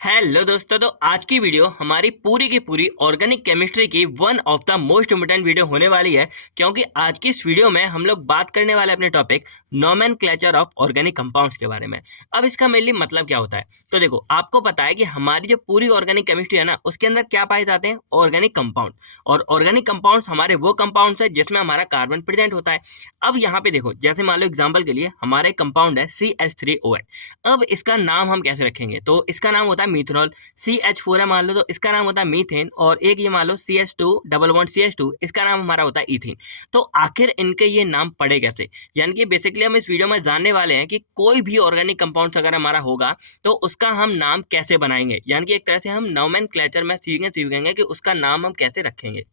Hello दोस्तों, तो आज की वीडियो हमारी पूरी की पूरी ऑर्गेनिक केमिस्ट्री की one of the most important video होने वाली है। क्योंकि आज की इस वीडियो में हम लोग बात करने वाले अपने topic nomenclature of organic compounds के बारे में। अब इसका मेनली मतलब क्या होता है, तो देखो आपको पता है कि हमारी जो पूरी ऑर्गेनिक केमिस्ट्री है ना, उसके अंदर क्या पाए जाते हैं, ऑर्गेनिक कंपाउंड। और ऑर्गेनिक कंपाउंड्स हमारे वो कंपाउंड्स है जिसमें हमारा कार्बन प्रेजेंट होता है। अब यहाँ पे देखो, जैसे मान लो एग्जाम्पल के लिए हमारा एक कंपाउंड है CH3OH। अब इसका नाम हम कैसे रखेंगे, तो इसका नाम होता है मीथेनॉल। CH4 है मान लो, तो इसका नाम होता है मीथेन। और एक ये मान लो CH2 डबल बॉन्ड CH2, इसका नाम हमारा होता है इथेन। तो आखिर इनके ये नाम पड़े कैसे, यानी कि बेसिकली हम इस वीडियो में जानने वाले हैं कि कोई भी ऑर्गेनिक कंपाउंड्स अगर हमारा होगा तो उसका हम नाम कैसे बनाएंगे, यानी कि एक तरह से हम नोमेनक्लेचर में सीखेंगे कि उसका नाम हम कैसे रखेंगे।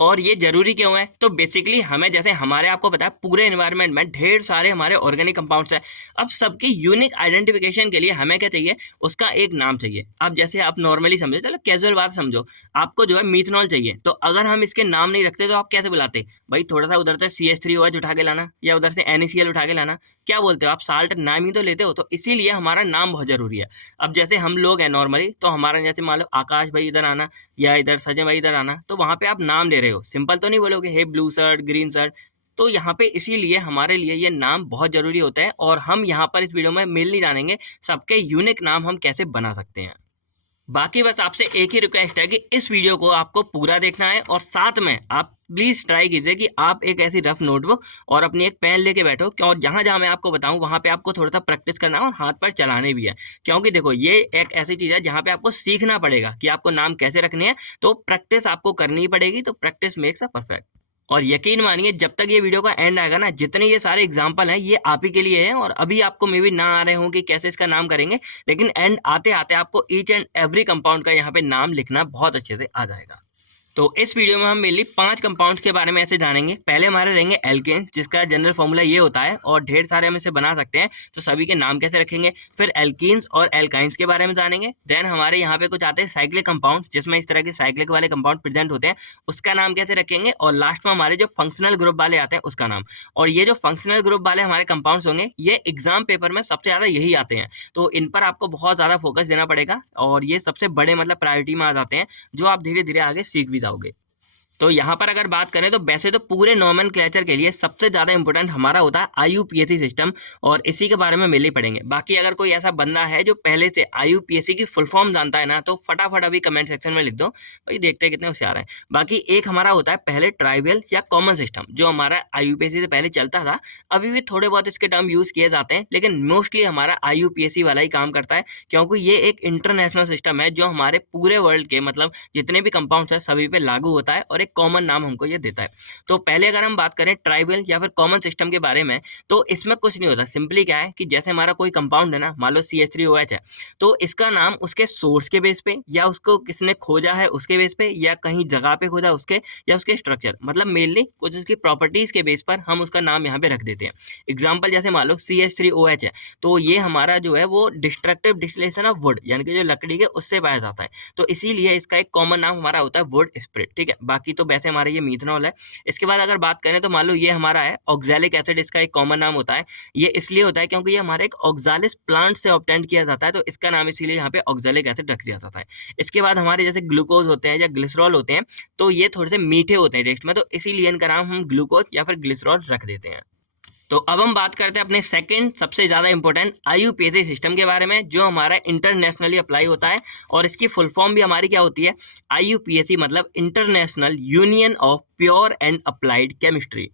और ये जरूरी क्यों है, तो बेसिकली हमें, जैसे हमारे आपको पता है पूरे एनवायरनमेंट में ढेर सारे हमारे ऑर्गेनिक कंपाउंड्स हैं। अब सबकी यूनिक आइडेंटिफिकेशन के लिए हमें क्या चाहिए, उसका एक नाम चाहिए। अब जैसे आप नॉर्मली समझो, चलो कैजुअल बात समझो, आपको जो है मीथनॉल चाहिए, तो अगर हम इसके नाम नहीं रखते तो आप कैसे बुलाते, भाई थोड़ा सा उधर से CH3OH उठा के लाना या उधर से NaCl उठा के लाना, क्या बोलते हो आप, साल्ट नाम ही तो लेते हो। तो इसीलिए हमारा नाम बहुत जरूरी है। अब जैसे हम लोग हैं नॉर्मली, तो हमारा जैसे मान लो आकाश भाई इधर आना या इधर सजय भाई इधर आना, तो वहां पे आप नाम ले रहे हो, सिंपल तो नहीं बोलोगे हे ब्लू शर्ट ग्रीन शर्ट। तो यहाँ पे इसीलिए हमारे लिए ये नाम बहुत जरूरी होता है, और हम यहाँ पर इस वीडियो में मेनली जानेंगे सबके यूनिक नाम हम कैसे बना सकते हैं। बाकी बस आपसे एक ही रिक्वेस्ट है कि इस वीडियो को आपको पूरा देखना है, और साथ में आप प्लीज ट्राई कीजिए कि आप एक ऐसी रफ नोटबुक और अपनी एक पेन लेके बैठो, और जहां जहां मैं आपको बताऊं वहां पे आपको थोड़ा सा प्रैक्टिस करना है और हाथ पर चलाने भी है। क्योंकि देखो ये एक ऐसी चीज है जहां पे आपको सीखना पड़ेगा कि आपको नाम कैसे रखने हैं, तो प्रैक्टिस आपको करनी ही पड़ेगी। तो प्रैक्टिस मेक्स अ परफेक्ट। और यकीन मानिए, जब तक ये वीडियो का एंड आएगा ना, जितने ये सारे एग्जाम्पल हैं ये आप ही के लिए हैं, और अभी आपको मे भी ना आ रहे हो कि कैसे इसका नाम करेंगे, लेकिन एंड आते आते आपको ईच एंड एवरी कंपाउंड का यहाँ पे नाम लिखना बहुत अच्छे से आ जाएगा। तो इस वीडियो में हम मेनली 5 कंपाउंड्स के बारे में ऐसे जानेंगे। पहले हमारे रहेंगे एल्केन, जिसका जनरल फॉर्मूला ये होता है, और ढेर सारे हम इसे बना सकते हैं, तो सभी के नाम कैसे रखेंगे। फिर एल्कीन्स और एल्काइंस के बारे में जानेंगे। देन हमारे यहाँ पे कुछ आते हैं साइक्लिक कंपाउंड, जिसमें इस तरह के साइक्लिक वाले कंपाउंड प्रेजेंट होते हैं, उसका नाम कैसे रखेंगे। और लास्ट में हमारे जो फंक्शनल ग्रुप वाले आते हैं उसका नाम। और ये जो फंक्शनल ग्रुप वाले हमारे कंपाउंड्स होंगे, ये एग्जाम पेपर में सबसे ज्यादा यही आते हैं, तो इन पर आपको बहुत ज्यादा फोकस देना पड़ेगा, और ये सबसे बड़े मतलब प्रायोरिटी में आ जाते हैं, जो आप धीरे धीरे आगे सीख भी जाओगे। तो यहाँ पर अगर बात करें तो वैसे तो पूरे नोमेनक्लेचर के लिए सबसे ज़्यादा इंपॉर्टेंट हमारा होता है IUPAC सिस्टम, और इसी के बारे में मिलनी पड़ेंगे। बाकी अगर कोई ऐसा बंदा है जो पहले से IUPAC की फुल फॉर्म जानता है ना, तो फटाफट अभी कमेंट सेक्शन में लिख दो, भाई देखते हैं कितने होशियार हैं। बाकी एक हमारा होता है पहले ट्राइबल या कॉमन सिस्टम, जो हमारा IUPAC से पहले चलता था। अभी भी थोड़े बहुत इसके टर्म यूज़ किए जाते हैं, लेकिन मोस्टली हमारा IUPAC वाला ही काम करता है, क्योंकि ये एक इंटरनेशनल सिस्टम है जो हमारे पूरे वर्ल्ड के मतलब जितने भी कंपाउंड्स हैं सभी पे लागू होता है, और एक कॉमन नाम हमको ये देता है। तो पहले अगर हम बात करें ट्राइबल या फिर कॉमन सिस्टम के बारे में, तो इसमें कुछ नहीं होता। सिंपली क्या है कि जैसे हमारा कोई कंपाउंड है ना, मान लो CH3OH है, तो इसका नाम उसके सोर्स के बेस पे, या उसको किसने खोजा है उसके बेस पे, या कहीं जगह पे खोजा उसके, या उसके स्ट्रक्चर, मतलब मेनली कुछ उसकी प्रॉपर्टीज के बेस पर हम उसका नाम यहाँ पे रख देते हैं। एग्जाम्पल जैसे मान लो CH3OH है, तो ये हमारा जो है वो डिस्ट्रक्टिव डिस्टिलेशन ऑफ वुड, यानी कि जो लकड़ी के उससे पाया जाता है, तो इसीलिए इसका एक कॉमन नाम हमारा होता है वुड स्प्रिट। ठीक है, बाकी तो वैसे हमारा ये मीथनॉल है। इसके बाद अगर बात करें तो मान लो ये हमारा है ऑक्सैलिक एसिड, इसका एक कॉमन नाम होता है। ये इसलिए होता है क्योंकि ये हमारे एक ऑक्सालिस प्लांट से ऑब्टेन किया जाता है, तो इसका नाम इसीलिए यहाँ पे ऑक्सैलिक एसिड रख दिया जाता है। इसके बाद हमारे जैसे ग्लूकोज होते हैं या ग्लिसरॉल होते हैं, तो ये थोड़े से मीठे होते हैं टेस्ट में, तो इसीलिए इनका नाम हम ग्लूकोज या फिर ग्लिसरॉल रख देते हैं। तो अब हम बात करते हैं अपने सेकंड सबसे ज़्यादा इंपॉर्टेंट IUPAC सिस्टम के बारे में, जो हमारा इंटरनेशनली अप्लाई होता है, और इसकी फुल फॉर्म भी हमारी क्या होती है, IUPAC मतलब international union of pure and applied chemistry.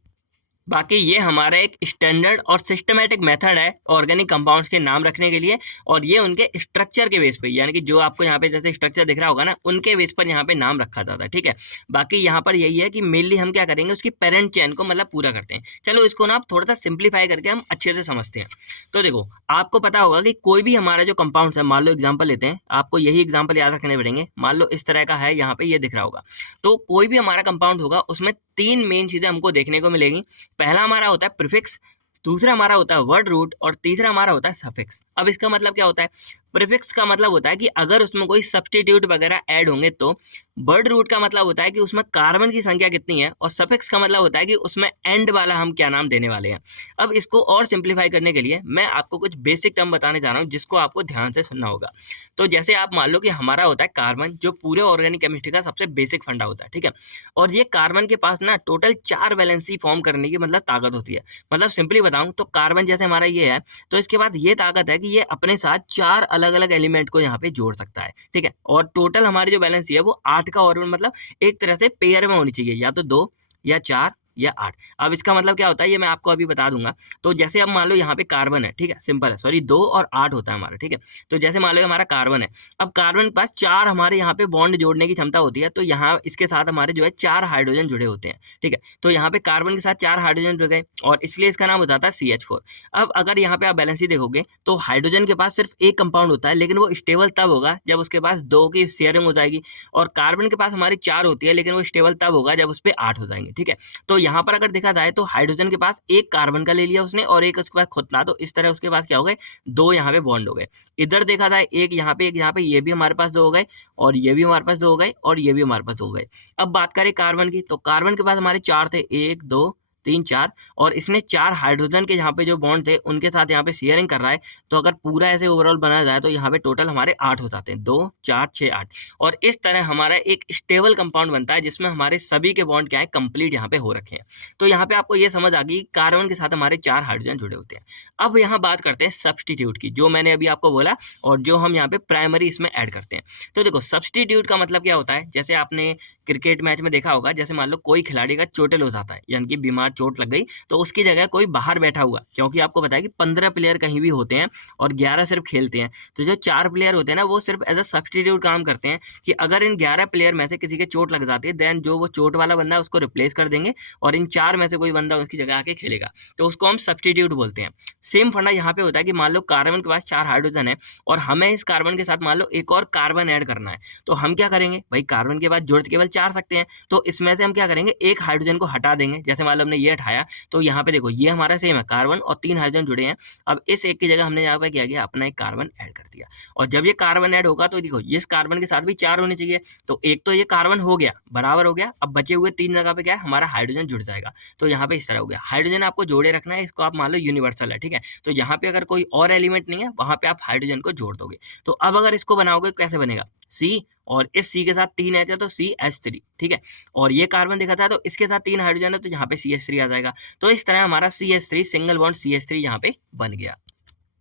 बाकी ये हमारा एक स्टैंडर्ड और सिस्टमेटिक मेथड है ऑर्गेनिक कंपाउंड्स के नाम रखने के लिए, और ये उनके स्ट्रक्चर के बेस पे, यानी कि जो आपको यहाँ पे जैसे स्ट्रक्चर दिख रहा होगा ना, उनके बेस पर यहाँ पे नाम रखा जाता है। ठीक है, बाकी यहाँ पर यही है कि मेनली हम क्या करेंगे, उसकी पेरेंट चेन को मतलब पूरा करते हैं। चलो इसको ना आप थोड़ा सा सिंप्लीफाई करके हम अच्छे से समझते हैं। तो देखो आपको पता होगा कि कोई भी हमारा जो कंपाउंड्स है, मान लो एग्जाम्पल लेते हैं, आपको यही एग्जाम्पल याद रखने पड़ेंगे। मान लो इस तरह का है, यहाँ पे ये दिख रहा होगा, तो कोई भी हमारा कंपाउंड होगा उसमें 3 मेन चीजें हमको देखने को मिलेगी। पहला हमारा होता है प्रीफिक्स, दूसरा हमारा होता है वर्ड रूट, और तीसरा हमारा होता है सफिक्स। अब इसका मतलब क्या होता है, प्रीफिक्स का मतलब होता है कि अगर उसमें कोई सब्स्टिट्यूट वगैरह ऐड होंगे तो। वर्ड रूट का मतलब होता है कि उसमें कार्बन की संख्या कितनी है, और सफिक्स का मतलब होता है कि उसमें एंड वाला हम क्या नाम देने वाले हैं। अब इसको और सिंप्लीफाई करने के लिए मैं आपको कुछ बेसिक टर्म बताने जा रहा हूँ जिसको आपको ध्यान से सुनना होगा। तो जैसे आप मान लो कि हमारा होता है कार्बन, जो पूरे ऑर्गेनिक केमिस्ट्री का सबसे बेसिक फंडा होता है, ठीक है। और ये कार्बन के पास ना टोटल 4 वैलेंसी फॉर्म करने की मतलब ताकत होती है। मतलब सिंपली बताऊं तो कार्बन जैसे हमारा ये है, तो इसके बाद ये ताकत है कि ये अपने साथ 4 अलग-अलग एलिमेंट को यहाँ पे जोड़ सकता है, ठीक है। और टोटल हमारी जो वैलेंसी है वो 8 का ऑर्बिटल, मतलब एक तरह से पेयर में होनी चाहिए, या तो 2 या 4 या 8। अब इसका मतलब क्या होता है ये मैं आपको अभी बता दूंगा। तो जैसे अब मान लो यहाँ पे कार्बन है, ठीक है, सिंपल है, सॉरी 2 और 8 होता है हमारा, ठीक है। तो जैसे मान लो हमारा कार्बन है, अब कार्बन के पास 4 हमारे यहाँ पे बॉन्ड जोड़ने की क्षमता होती है, तो यहाँ इसके साथ हमारे जो है 4 हाइड्रोजन जुड़े होते हैं, ठीक है। तो यहाँ पे कार्बन के साथ 4 हाइड्रोजन जुड़ गए और इसलिए इसका नाम हो जाता है CH4। अब अगर यहाँ पे आप बैलेंसी देखोगे तो हाइड्रोजन के पास सिर्फ एक कंपाउंड होता है, लेकिन वो स्टेबल तब होगा जब उसके पास 2 की शेयरिंग हो जाएगी। और कार्बन के पास हमारी 4 होती है, लेकिन वो स्टेबल तब होगा जब उस पे 8 हो जाएंगे, ठीक है। तो यहाँ पर अगर देखा जाए तो हाइड्रोजन के पास एक कार्बन का ले लिया उसने और एक उसके पास खुद था, तो इस तरह उसके पास क्या हो गए, 2 यहाँ पे बॉन्ड हो गए। इधर देखा जाए एक यहाँ पे एक यहाँ पे, ये भी हमारे पास 2 हो गए और ये भी हमारे पास 2 हो गए और ये भी हमारे पास 2 हो गए। अब बात करें कार्बन की, तो कार्बन के पास हमारे 4 थे, 1 2 3 4, और इसने 4 हाइड्रोजन के यहाँ पे जो बॉन्ड थे उनके साथ यहाँ पे शेयरिंग कर रहा है। तो अगर पूरा ऐसे ओवरऑल बनाया जाए तो यहाँ पे टोटल हमारे 8 हो जाते हैं, 2 4 6 8। और इस तरह हमारा एक स्टेबल कंपाउंड बनता है जिसमें हमारे सभी के बॉन्ड क्या है, कंप्लीट यहाँ पे हो रखे हैं। तो यहाँ पे आपको ये समझ आ गई कार्बन के साथ हमारे 4 हाइड्रोजन जुड़े होते हैं। अब यहाँ बात करते हैं सब्स्टिट्यूट की, जो मैंने अभी आपको बोला और जो हम यहाँ पे प्राइमरी इसमें ऐड करते हैं। तो देखो सब्स्टिट्यूट का मतलब क्या होता है, जैसे आपने क्रिकेट मैच में देखा होगा, जैसे मान लो कोई खिलाड़ी का चोटिल हो जाता है, यानी कि बीमार, चोट लग गई, तो उसकी जगह कोई बाहर बैठा हुआ, क्योंकि आपको पता है कि 15 प्लेयर कहीं भी होते हैं और 11 सिर्फ खेलते हैं। तो जो 4 प्लेयर होते हैं ना वो सिर्फ एज अ सब्स्टिट्यूट काम करते हैं, कि अगर इन 11 प्लेयर में से किसी के चोट लग जाती है, देन जो वो चोट वाला बंदा है उसको रिप्लेस कर देंगे और इन 4 में से कोई बंदा उसकी जगह आके खेलेगा, तो उसको हम सब्स्टिट्यूट बोलते हैं। सेम फंडा यहाँ पे होता है कि मान लो कार्बन के पास 4 हाइड्रोजन है और हमें इस कार्बन के साथ मान लो एक और कार्बन ऐड करना है, तो हम क्या करेंगे भाई, कार्बन के बाद जोड़ केवल 4 सकते हैं, तो इसमें से हम क्या करेंगे, एक हाइड्रोजन को हटा देंगे। जैसे मान लो हमने ये हटाया, तो यहाँ पे देखो ये हमारा सेम है, कार्बन और 3 हाइड्रोजन जुड़े हैं। अब इस एक की जगह हमने यहाँ पे क्या किया, अपना एक कार्बन ऐड कर दिया। और जब ये कार्बन ऐड होगा तो देखो इस कार्बन के साथ भी 4 होने चाहिए, तो एक तो ये कार्बन हो गया, बराबर हो गया। अब बचे हुए 3 जगह पे क्या है, हमारा हाइड्रोजन जुड़ जाएगा। तो यहाँ पे इस तरह हो गया, हाइड्रोजन आपको जोड़े रखना है, इसको आप मान लो यूनिवर्सल है, ठीक है। तो यहाँ पे अगर कोई और एलिमेंट नहीं है, वहां पे आप हाइड्रोजन को जोड़ दोगे। तो अब अगर इसको बनाओगे कैसे बनेगा, C और इस C के साथ 3 H है तो CH3, ठीक है। और ये कार्बन देखा था तो इसके साथ 3 हाइड्रोजन है तो यहाँ पे CH3 आ जाएगा। तो इस तरह हमारा CH3 सिंगल बॉन्ड CH3 यहाँ पे बन गया।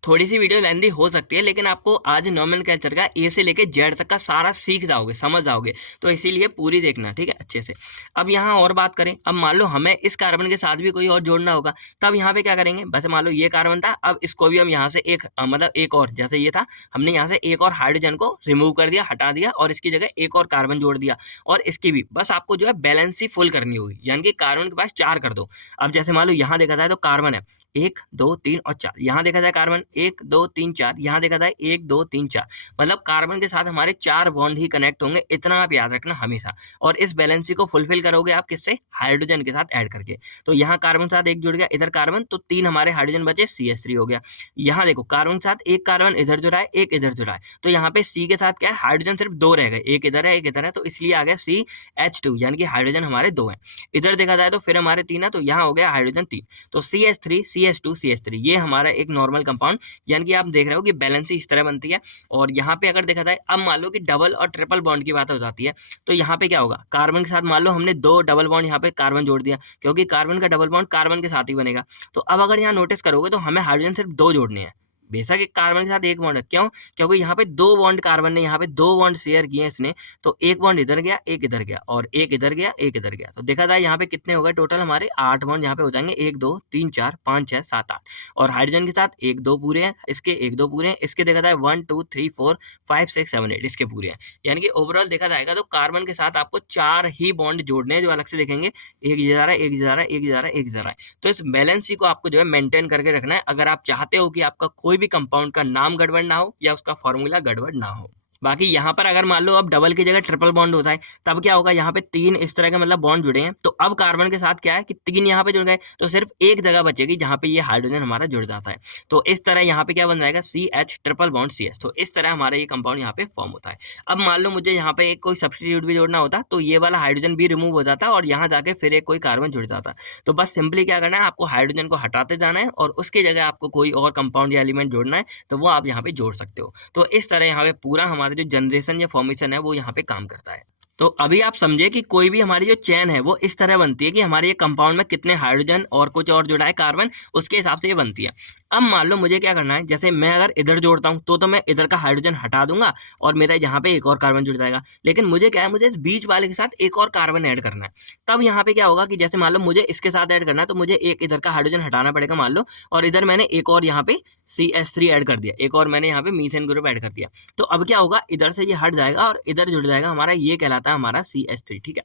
थोड़ी सी वीडियो लेंदी हो सकती है, लेकिन आपको आज नोमेनक्लेचर का ए से लेके जेड तक का सारा सीख जाओगे, समझ जाओगे, तो इसीलिए पूरी देखना, ठीक है, अच्छे से। अब यहाँ और बात करें, अब मान लो हमें इस कार्बन के साथ भी कोई और जोड़ना होगा, तब यहाँ पे क्या करेंगे, वैसे मान लो ये कार्बन था, अब इसको भी हम यहाँ से एक मतलब एक और, जैसे ये था, हमने यहाँ से एक और हाइड्रोजन को रिमूव कर दिया, हटा दिया और इसकी जगह एक और कार्बन जोड़ दिया। और इसकी भी बस आपको जो है बैलेंस ही फुल करनी होगी, यानी कि कार्बन के पास 4 कर दो। अब जैसे मान लो यहाँ देखा जाए तो कार्बन है 1 2 3 और 4, यहाँ देखा जाए कार्बन 1 2 3 4, यहाँ देखा जाए 1 2 3 4, मतलब कार्बन के साथ हमारे 4 बॉन्ड ही कनेक्ट होंगे, इतना आप याद रखना हमेशा। और इस बैलेंसी को फुलफिल करोगे आप किससे, हाइड्रोजन के साथ ऐड करके। तो यहाँ कार्बन के साथ एक जुड़ गया, इधर कार्बन, तो 3 हमारे हाइड्रोजन बचे, CH3 हो गया। यहाँ देखो कार्बन के साथ एक कार्बन इधर जुड़ा है, एक इधर जुड़ा है, तो यहाँ पे C के साथ क्या है, हाइड्रोजन सिर्फ 2 रह गए, एक इधर है एक इधर है, तो इसलिए आ गया CH2, यानी कि हाइड्रोजन हमारे 2 हैं। इधर देखा जाए तो फिर हमारे 3 है, तो यहाँ हो गया हाइड्रोजन 3, तो CH3 CH2 CH3, ये हमारा एक नॉर्मल कंपाउंड, यानी कि आप देख रहे हो कि बैलेंस इस तरह बनती है। और यहाँ पे अगर देखा जाए, अब मान लो कि डबल और ट्रिपल बॉन्ड की बात हो जाती है, तो यहाँ पे क्या होगा, कार्बन के साथ मान लो हमने 2 डबल बॉन्ड यहाँ पे कार्बन जोड़ दिया, क्योंकि कार्बन का डबल बॉन्ड कार्बन के साथ ही बनेगा। तो अब अगर यहाँ नोटिस करोगे तो हमें हाइड्रोजन सिर्फ 2 जोड़ने हैं, बेशक एक कार्बन के साथ एक बॉन्ड है, क्यों, क्योंकि यहाँ पे 2 बॉन्ड कार्बन ने यहाँ पे 2 बॉन्ड शेयर किए इसने, तो एक बॉन्ड इधर गया एक इधर गया और एक इधर गया एक इधर गया, तो देखा जाए यहाँ पे कितने हो गए टोटल हमारे 8 बॉन्ड यहाँ पे हो जाएंगे, 1 2 3 4 5 6 7 8। और हाइड्रोजन के साथ 1 2 पूरे हैं, इसके 1 2 पूरे हैं, इसके देखा जाए 1 2 3 4 5 6 7 8 इसके पूरे हैं। यानी कि ओवरऑल देखा जाएगा तो कार्बन के साथ आपको 4 ही बॉन्ड जोड़ने हैं, जो अलग से देखेंगे, एक जा रहा है एक जा रहा है एक जा रहा है एक जा रहा है। तो इस बैलेंसी को आपको जो है मेंटेन करके रखना है, अगर आप चाहते हो कि आपका कोई भी कंपाउंड का नाम गड़बड़ ना हो या उसका फॉर्मूला गड़बड़ ना हो। बाकी यहाँ पर अगर मान लो अब डबल की जगह ट्रिपल बॉन्ड होता है, तब क्या होगा, यहाँ पे 3 इस तरह के मतलब बॉन्ड जुड़े हैं, तो अब कार्बन के साथ क्या है कि 3 यहाँ पे जुड़ गए, तो सिर्फ एक जगह बचेगी जहाँ पे ये हाइड्रोजन हमारा जुड़ जाता है। तो इस तरह यहाँ पे क्या बन जाएगा, CH ट्रिपल बॉन्ड CH। तो इस तरह हमारा ये कंपाउंड यहाँ पे फॉर्म होता है। अब मान लो मुझे यहाँ पे एक कोई सब्स्टिट्यूट भी जोड़ना होता, तो ये वाला हाइड्रोजन भी रिमूव हो जाता और यहाँ जाके फिर एक कोई कार्बन जुड़ जाता। तो बस सिंपली क्या करना है, आपको हाइड्रोजन को हटाते जाना है और उसकी जगह आपको कोई और कंपाउंड या एलिमेंट जोड़ना है, तो वो आप यहाँ पे जोड़ सकते हो। तो इस तरह यहाँ पे पूरा हमारा जो जनरेशन या फॉर्मेशन है वो यहाँ पे काम करता है। तो अभी आप समझे कि कोई भी हमारी जो चेन है वो इस तरह बनती है कि हमारे ये कंपाउंड में कितने हाइड्रोजन और कुछ और जुड़ा है कार्बन, उसके हिसाब से ये बनती है। अब मान लो मुझे क्या करना है, जैसे मैं अगर इधर जोड़ता हूँ तो मैं इधर का हाइड्रोजन हटा दूंगा और मेरा यहाँ पे एक और कार्बन जुड़ जाएगा। लेकिन मुझे क्या है, मुझे इस बीच वाले के साथ एक और कार्बन ऐड करना है। तब यहाँ पे क्या होगा कि जैसे मान लो मुझे इसके साथ ऐड करना है, तो मुझे एक इधर का हाइड्रोजन हटाना पड़ेगा मान लो, और इधर मैंने एक और यहाँ पे CH3 ऐड कर दिया, एक और मैंने यहाँ पे मीथेन ग्रुप ऐड कर दिया। तो अब क्या होगा, इधर से ये हट जाएगा और इधर जुड़ जाएगा हमारा, ये कहलाता है हमारा CH3, ठीक है।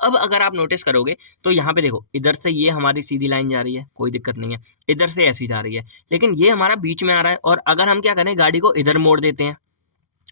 अब अगर आप नोटिस करोगे तो यहाँ पे देखो, इधर से ये हमारी सीधी लाइन जा रही है, कोई दिक्कत नहीं है, इधर से ऐसी जा रही है, लेकिन ये हमारा बीच में आ रहा है। और अगर हम क्या करें, गाड़ी को इधर मोड़ देते हैं,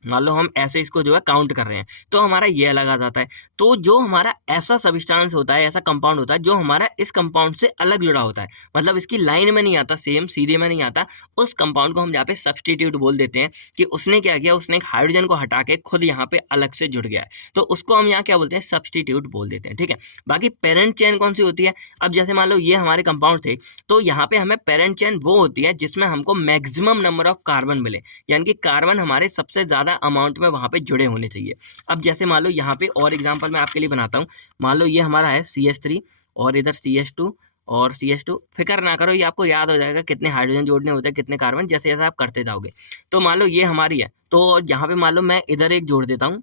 मान लो हम ऐसे इसको जो है काउंट कर रहे हैं, तो हमारा ये अलग आ जाता है। तो जो हमारा ऐसा सब्सटेंस होता है, ऐसा कंपाउंड होता है जो हमारा इस कंपाउंड से अलग जुड़ा होता है, मतलब इसकी लाइन में नहीं आता, सेम सीधे में नहीं आता, उस कंपाउंड को हम यहाँ पे सब्स्टिट्यूट बोल देते हैं कि उसने क्या किया, उसने एक हाइड्रोजन को हटा के खुद यहाँ पे अलग से जुड़ गया है, तो उसको हम यहाँ क्या बोलते हैं, सब्स्टिट्यूट बोल देते हैं, ठीक है। बाकी पेरेंट चेन कौन सी होती है, अब जैसे मान लो ये हमारे कंपाउंड थे, तो यहाँ पे हमें पेरेंट चेन वो होती है जिसमें हमको मैक्सिमम नंबर ऑफ कार्बन मिले, यानी कि कार्बन हमारे सबसे ज्यादा अमाउंट में वहाँ पे जुड़े होने चाहिए। अब जैसे मान लो यहाँ पे और एग्जांपल मैं आपके लिए बनाता हूँ, मान लो ये हमारा है CH3 और इधर CH2 और CH2, फिक्र ना करो, ये आपको याद हो जाएगा कितने हाइड्रोजन जोड़ने होते हैं, कितने कार्बन, जैसे जैसे आप करते जाओगे। तो मान लो ये हमारी है, तो यहाँ पे मान लो मैं इधर एक जोड़ देता हूँ,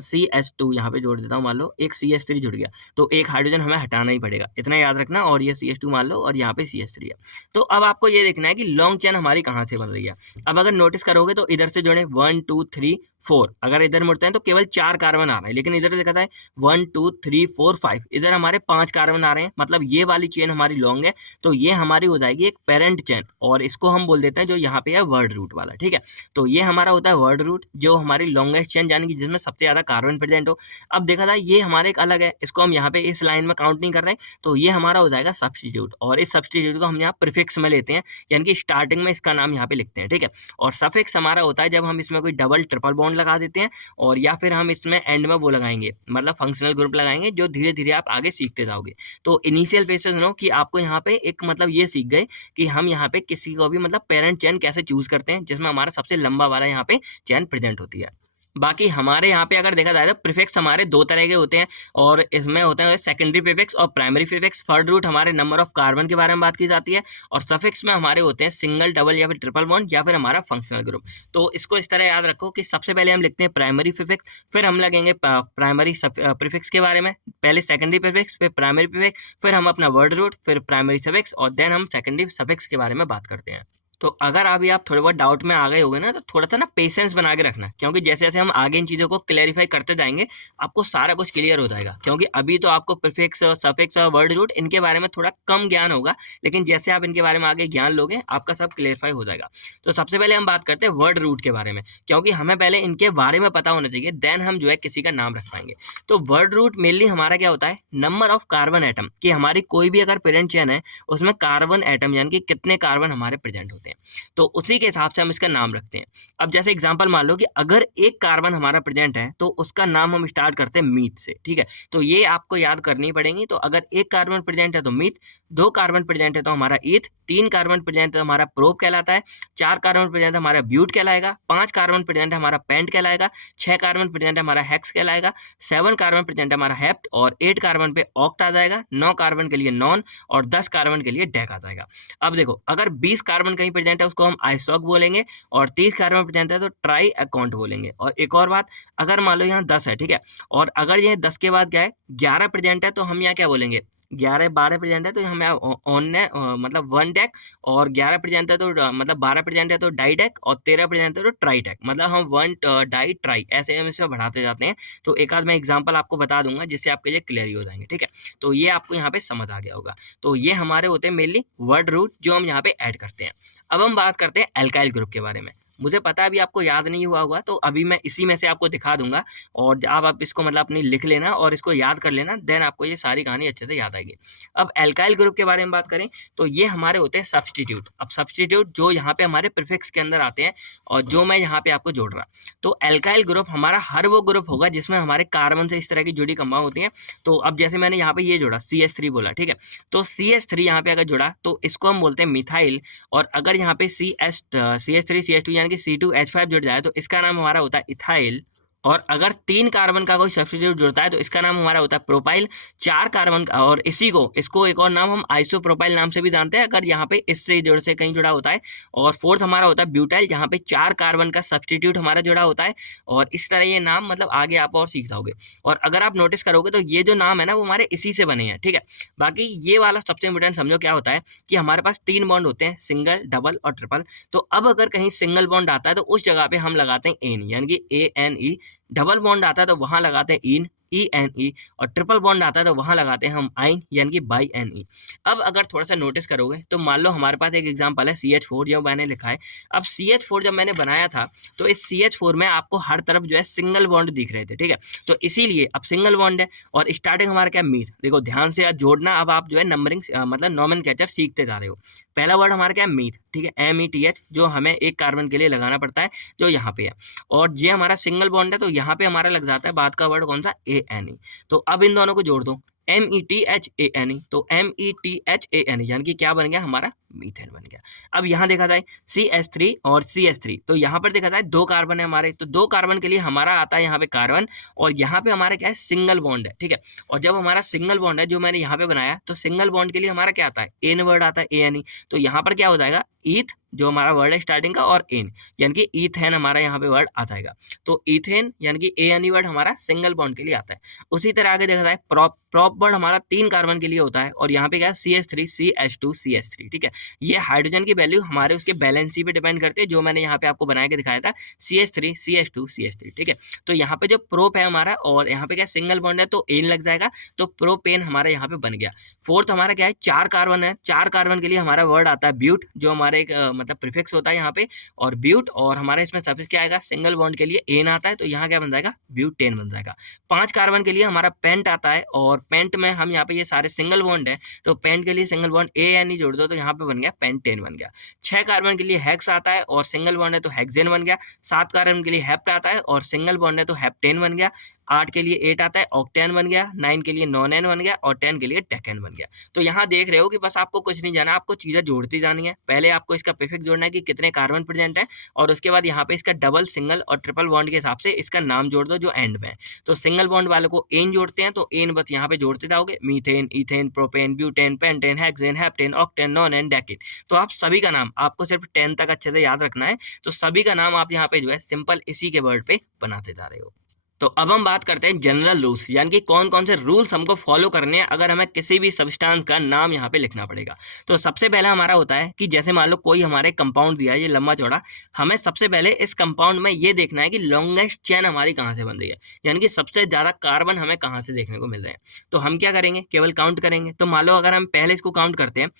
CH2 यहाँ पे जोड़ देता हूँ, मान लो एक CH3 जुड़ गया, तो एक हाइड्रोजन हमें हटाना ही पड़ेगा, इतना याद रखना। और ये CH2 मान लो और यहाँ पे CH3 है। तो अब आपको ये देखना है कि लॉन्ग चेन हमारी कहाँ से बन रही है। अब अगर नोटिस करोगे तो इधर से जुड़े 1 2 3 4, अगर इधर मुड़ते हैं तो केवल 4 कार्बन आ रहे हैं, लेकिन इधर देखा है 1 2 3 4 5, इधर हमारे 5 कार्बन आ रहे हैं, मतलब ये वाली चेन हमारी लॉन्ग है। तो ये हमारी हो जाएगी एक पेरेंट चेन, और इसको हम बोल देते हैं जो यहाँ पे है वर्ड रूट वाला, ठीक है। तो ये हमारा होता है वर्ड रूट, जो हमारी लॉन्गेस्ट चेन, यानी कि जिसमें सबसे ज्यादा कार्बन प्रेजेंट हो। अब देखा जाए ये हमारे एक अलग है, इसको हम यहाँ पे इस लाइन में काउंट नहीं कर रहे, तो ये हमारा हो जाएगा सब्स्टिट्यूट, और इस सब्स्टिट्यूट को हम यहाँ प्रीफिक्स में लेते हैं, यानी कि स्टार्टिंग में इसका नाम यहाँ पे लिखते हैं, ठीक है। और सफिक्स हमारा होता है जब हम इसमें कोई डबल ट्रिपल बॉन्ड लगा देते हैं, और या फिर हम इसमें एंड में वो लगाएंगे, मतलब फंक्शनल ग्रुप लगाएंगे, जो धीरे धीरे आप आगे सीखते जाओगे। तो इनिशियल फेसेस नो कि आपको यहाँ पे एक मतलब ये सीख गए कि हम यहाँ पे किसी को भी मतलब पेरेंट चेन कैसे चूज करते हैं, जिसमें हमारा सबसे लंबा वाला यहाँ पे चेन प्रेजेंट होती है। बाकी हमारे यहाँ पे अगर देखा जाए तो प्रीफिक्स हमारे 2 तरह के होते हैं, और इसमें होते हैं सेकेंडरी प्रीफिक्स और प्राइमरी प्रीफिक्स। थर्ड रूट हमारे नंबर ऑफ कार्बन के बारे में बात की जाती है, और सफिक्स में हमारे होते हैं सिंगल, डबल या फिर ट्रिपल बॉन्ड, या फिर हमारा फंक्शनल ग्रुप। तो इसको इस तरह याद रखो कि सबसे पहले हम लिखते हैं प्राइमरी प्रीफिक्स, फिर हम लगेंगे प्राइमरी प्रीफिक्स के बारे में, पहले सेकेंडरी प्रीफिक्स, फिर प्राइमरी प्रीफिक्स, फिर हम अपना वर्ड रूट, फिर प्राइमरी सफिक्स, और देन हम सेकेंडरी सफिक्स के बारे में बात करते हैं। तो अगर अभी आप थोड़े बहुत डाउट में आ गए होगे ना, तो थोड़ा सा ना पेशेंस बना के रखना, क्योंकि जैसे जैसे हम आगे इन चीज़ों को क्लैरिफाई करते जाएंगे आपको सारा कुछ क्लियर हो जाएगा। क्योंकि अभी तो आपको प्रीफिक्स और सफिक्स और वर्ड रूट इनके बारे में थोड़ा कम ज्ञान होगा, लेकिन जैसे आप इनके बारे में आगे ज्ञान लोगे आपका सब क्लियरफाई हो जाएगा। तो सबसे पहले हम बात करते हैं वर्ड रूट के बारे में, क्योंकि हमें पहले इनके बारे में पता होना चाहिए, देन हम जो है किसी का नाम रख पाएंगे। तो वर्ड रूट मेनली हमारा क्या होता है, नंबर ऑफ कार्बन एटम, कि हमारी कोई भी अगर पेरेंट चेन है उसमें कार्बन एटम यानी कि कितने कार्बन हमारे प्रेजेंट होते हैं, तो उसी के हिसाब से हम इसका नाम रखते हैं। अब जैसे एग्जांपल मान लो कि अगर एक कार्बन हमारा प्रेजेंट है तो उसका नाम हम स्टार्ट करते हैं मीथ से, ठीक है। तो ये आपको याद करनी पड़ेगी। तो अगर एक कार्बन प्रेजेंट है तो मीथ, 2 कार्बन प्रेजेंट है तो हमारा ईथ, 3 कार्बन प्रेजेंट है तो हमारा प्रोप कहलाता है, 4 कार्बन प्रेजेंट है हमारा ब्यूट कहलाएगा, 5 कार्बन प्रेजेंट है हमारा पेंट कहलाएगा, 6 कार्बन प्रेजेंट है हमारा हेक्स कहलाएगा, 7 कार्बन प्रेजेंट है हमारा हेप्ट, और 8 कार्बन पे ऑक्ट आ जाएगा, 9 कार्बन के लिए नॉन, और 10 कार्बन के लिए डेक आ जाएगा। अब देखो अगर 20 कार्बन कहीं प्रेजेंट है उसको हम आइसोक बोलेंगे, और 30 कार्बन प्रेजेंट है तो ट्राई अकाउंट बोलेंगे। और एक और बात, अगर मान लो यहाँ 10 है, ठीक है, और अगर ये 10 के बाद क्या है 11 प्रेजेंट है, तो हम यहाँ क्या बोलेंगे, 11 12 प्रेजेंट है तो हमें ऑन ने मतलब 1 डेक, और 11 प्रेजेंट है तो मतलब 12 प्रेजेंट है तो डाई डेक, और 13 प्रेजेंट है तो ट्राई डेक, मतलब हम 1 डाई ट्राई ऐसे हम इसमें बढ़ाते जाते हैं। तो एक आध मैं एग्जांपल आपको बता दूंगा जिससे आपके ये क्लियर हो जाएंगे, ठीक है। तो ये आपको यहाँ पे समझ आ गया होगा। तो ये हमारे होते हैं मेनली वर्ड रूट जो हम यहाँ पे ऐड करते हैं। अब हम बात करते हैं एल्काइल ग्रुप के बारे में। मुझे पता है अभी आपको याद नहीं हुआ होगा, तो अभी मैं इसी में से आपको दिखा दूंगा और आप इसको मतलब अपनी लिख लेना और इसको याद कर लेना, देन आपको ये सारी कहानी अच्छे से याद आएगी। अब एल्काइल ग्रुप के बारे में बात करें तो ये हमारे होते हैं सब्स्टिट्यूट। अब सब्स्टिट्यूट जो यहाँ पे हमारे प्रीफिक्स के अंदर आते हैं और जो मैं यहाँ पे आपको जोड़ रहा, तो एल्काइल ग्रुप हमारा हर वो ग्रुप होगा जिसमें हमारे कार्बन से इस तरह की जुड़ी कंपाउंड होती है। तो अब जैसे मैंने यहाँ पे ये जोड़ा CH3 बोला, ठीक है, तो CH3 यहाँ पे अगर जुड़ा तो इसको हम बोलते हैं मिथाइल। और अगर यहाँ पे CH3 CH2 यानी कि C2H5 जुड़ जाए तो इसका नाम हमारा होता है इथाइल। और अगर 3 कार्बन का कोई सब्स्टिट्यूट जुड़ता है तो इसका नाम हमारा होता है प्रोपाइल। 4 कार्बन का, और इसको एक और नाम हम आइसोप्रोपाइल नाम से भी जानते हैं अगर यहाँ पे इससे जोड़ से कहीं जुड़ा होता है। और फोर्थ हमारा होता है ब्यूटाइल, जहाँ पे 4 कार्बन का सब्स्टिट्यूट हमारा जुड़ा होता है। और इस तरह ये नाम मतलब आगे आप और सीख जाओगे। और अगर आप नोटिस करोगे तो ये जो नाम है ना वो हमारे इसी से बने हैं, ठीक है। बाकी ये वाला सबसे इंपॉर्टेंट समझो क्या होता है कि हमारे पास 3 बॉन्ड होते हैं, सिंगल, डबल और ट्रिपल। तो अब अगर कहीं सिंगल बॉन्ड आता है तो उस जगह पे हम लगाते हैं एन, यानी कि ANE। डबल बॉन्ड आता है तो वहां लगाते हैं इन, ENE। और ट्रिपल बॉन्ड आता है तो वहां लगाते हैं हम आइन, यानी कि बाई NE। अब अगर थोड़ा सा नोटिस करोगे तो मान लो हमारे पास एक एग्जांपल है CH4 जो मैंने लिखा है। अब CH4 जब मैंने बनाया था तो इस CH4 में आपको हर तरफ जो है सिंगल बॉन्ड दिख रहे थे, ठीक है। तो इसीलिए अब सिंगल बॉन्ड है और स्टार्टिंग हमारा क्या, मीथ। देखो ध्यान से आज जोड़ना, अब आप जो है नंबरिंग मतलब नोमेनक्लेचर सीखते जा रहे हो। पहला वर्ड हमारा क्या है, मीथ, ठीक है, METH, जो हमें एक कार्बन के लिए लगाना पड़ता है जो यहाँ पे है। और ये हमारा सिंगल बॉन्ड है तो यहाँ पे हमारा लग जाता है बाद का वर्ड कौन सा, ANE। तो अब इन दोनों को जोड़ दो, METHANE। तो METHANE यानी कि क्या बन गया हमारा, मीथेन बन गया। अब यहाँ देखा जाए CH3 और CH3, तो यहाँ पर देखा जाए 2 कार्बन है हमारे, तो 2 कार्बन के लिए हमारा आता है यहाँ पे कार्बन। और यहाँ पे हमारा क्या है, सिंगल बॉन्ड है, ठीक है। और जब हमारा सिंगल बॉन्ड है जो मैंने यहाँ पे बनाया, तो सिंगल बॉन्ड के लिए हमारा क्या आता है, एन वर्ड आता है, ANE। तो यहाँ पर क्या हो जाएगा, ईथ जो हमारा वर्ड है स्टार्टिंग का, और एन यानी कि ईथेन हमारा यहाँ पे वर्ड आ जाएगा। तो ईथेन यानी कि ANE वर्ड हमारा सिंगल बॉन्ड के लिए आता है। उसी तरह आगे देखा जाए प्रॉप वर्ड हमारा 3 कार्बन के लिए होता है और यहाँ पे क्या है, CH3 CH2 CH3, ठीक है। ये हाइड्रोजन की वैल्यू हमारे उसके बैलेंसी पे डिपेंड करते हैं, जो मैंने यहाँ पे आपको बना के दिखाया था, CH3 CH2 CH3, ठीक है। तो यहाँ पे जो प्रोप है हमारा और यहाँ पे क्या सिंगल बॉन्ड है तो एन लग जाएगा, तो प्रोपेन हमारा यहाँ पे बन गया। फोर्थ हमारा क्या है, 4 कार्बन है, 4 कार्बन के लिए हमारा वर्ड आता है ब्यूट, जो हमारे एक मतलब प्रीफिक्स होता है यहाँ पे, और ब्यूट। और हमारा इसमें सफिक्स क्या आएगा, सिंगल बॉन्ड के लिए एन आता है तो यहाँ क्या बन जाएगा, ब्यूटेन बन जाएगा। 5 कार्बन के लिए हमारा पेंट आता है और पेंट में हम यहाँ पे ये सारे सिंगल बॉन्ड है, तो पेंट के लिए सिंगल बॉन्ड ANE जोड़ दो तो यहाँ पे बन गया पेंटेन बन गया। 6 कार्बन के लिए हेक्स आता है और सिंगल बॉन्ड है तो हेक्सेन बन गया। 7 कार्बन के लिए हेप्ट आता है और सिंगल बॉन्ड है तो हेप्टेन बन गया। 8 के लिए 8 आता है, ऑक्टेन बन गया। 9 के लिए नॉनेन बन गया और 10 के लिए टेकेन बन गया। तो यहाँ देख रहे हो कि बस आपको कुछ नहीं जाना, आपको चीजें जोड़ती जानी है। पहले आपको इसका प्रीफिक्स जोड़ना है कि कितने कार्बन प्रेजेंट है, और उसके बाद यहाँ पे इसका डबल, सिंगल और ट्रिपल बॉन्ड के हिसाब से इसका नाम जोड़ दो जो एंड में है। तो सिंगल बॉन्ड वाले को एन जोड़ते हैं तो एन बस यहाँ पे जोड़ते जाओगे, methane, ethane, propane, butane, pentane, hexane, heptane, octane, nonane, decane. तो आप सभी का नाम आपको सिर्फ 10 तक अच्छे से याद रखना है। तो सभी का नाम आप यहाँ पे जो है सिंपल इसी के वर्ड पे बनाते जा रहे हो। तो अब हम बात करते हैं जनरल रूल्स, यानी कि कौन कौन से रूल्स हमको फॉलो करने हैं अगर हमें किसी भी सब्सटेंस का नाम यहाँ पे लिखना पड़ेगा। तो सबसे पहला हमारा होता है कि जैसे मान लो कोई हमारे कंपाउंड दिया है ये लंबा चौड़ा, हमें सबसे पहले इस कंपाउंड में ये देखना है कि लॉन्गेस्ट चेन हमारी कहाँ से बन रही है, यानी कि सबसे ज्यादा कार्बन हमें कहाँ से देखने को मिल रहे हैं। तो हम क्या करेंगे, केवल काउंट करेंगे। तो मान लो अगर हम पहले इसको काउंट करते हैं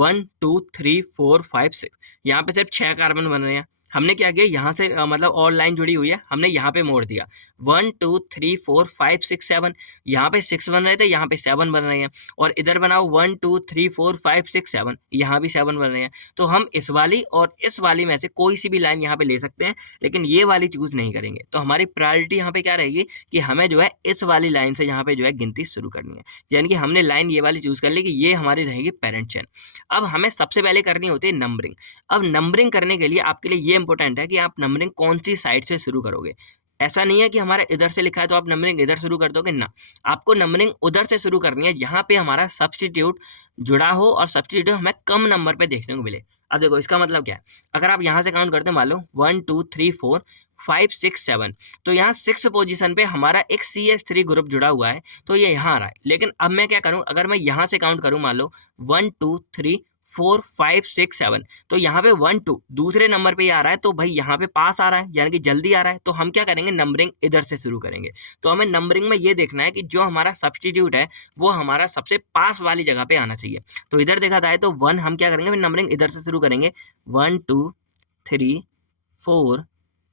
1 2 3 4 5 6, यहाँ पे सिर्फ 6 कार्बन बन रहे हैं। हमने क्या किया, यहाँ से मतलब और लाइन जुड़ी हुई है, हमने यहाँ पे मोड़ दिया 1 2 3 4 5 6 7, यहाँ पे 6 बन रहे थे, यहाँ पे 7 बन रहे हैं। और इधर बनाओ 1 2 3 4 5 6 7, यहाँ भी 7 बन रहे हैं। तो हम इस वाली और इस वाली में से कोई सी भी लाइन यहाँ पे ले सकते हैं, लेकिन ये वाली चूज नहीं करेंगे। तो हमारी प्रायोरिटी यहाँ पे क्या रहेगी कि हमें जो है इस वाली लाइन से यहाँ पे जो है गिनती शुरू करनी है, यानी कि हमने लाइन ये वाली चूज कर ली कि ये हमारी रहेगी पेरेंट चेन। अब हमें सबसे पहले करनी होती है नंबरिंग। अब नंबरिंग करने के लिए आपके लिए ये इंपॉर्टेंट है कि आप नंबरिंग कौन सी साइड से शुरू करोगे। ऐसा नहीं है कि हमारा इधर से लिखा है तो आप नंबरिंग इधर शुरू कर दोगे ना, आपको नंबरिंग उधर से शुरू करनी है जहां पे हमारा सब्स्टिट्यूट जुड़ा हो और सब्स्टिट्यूट हमें कम नंबर पे देखने को मिले। अब देखो इसका मतलब क्या है, अगर आप यहाँ से काउंट करते हो मान लो 1 2 3 4 5 6 7, तो यहाँ 6 पोजीशन पे हमारा एक CH3 ग्रुप जुड़ा हुआ है, तो ये यहाँ आ रहा है। लेकिन अब मैं क्या करूँ, अगर मैं यहाँ से काउंट करूँ मान लो 1 2 3 4 5 6 7, तो यहाँ पे 1 2 दूसरे नंबर पे ही आ रहा है, तो भाई यहाँ पे पास आ रहा है यानी कि जल्दी आ रहा है। तो हम क्या करेंगे, नंबरिंग इधर से शुरू करेंगे। तो हमें नंबरिंग में ये देखना है कि जो हमारा सब्स्टिट्यूट है वो हमारा सबसे पास वाली जगह पे आना चाहिए। तो इधर देखा जाए तो 1 हम क्या करेंगे, नंबरिंग इधर से शुरू करेंगे 1 2 3 4,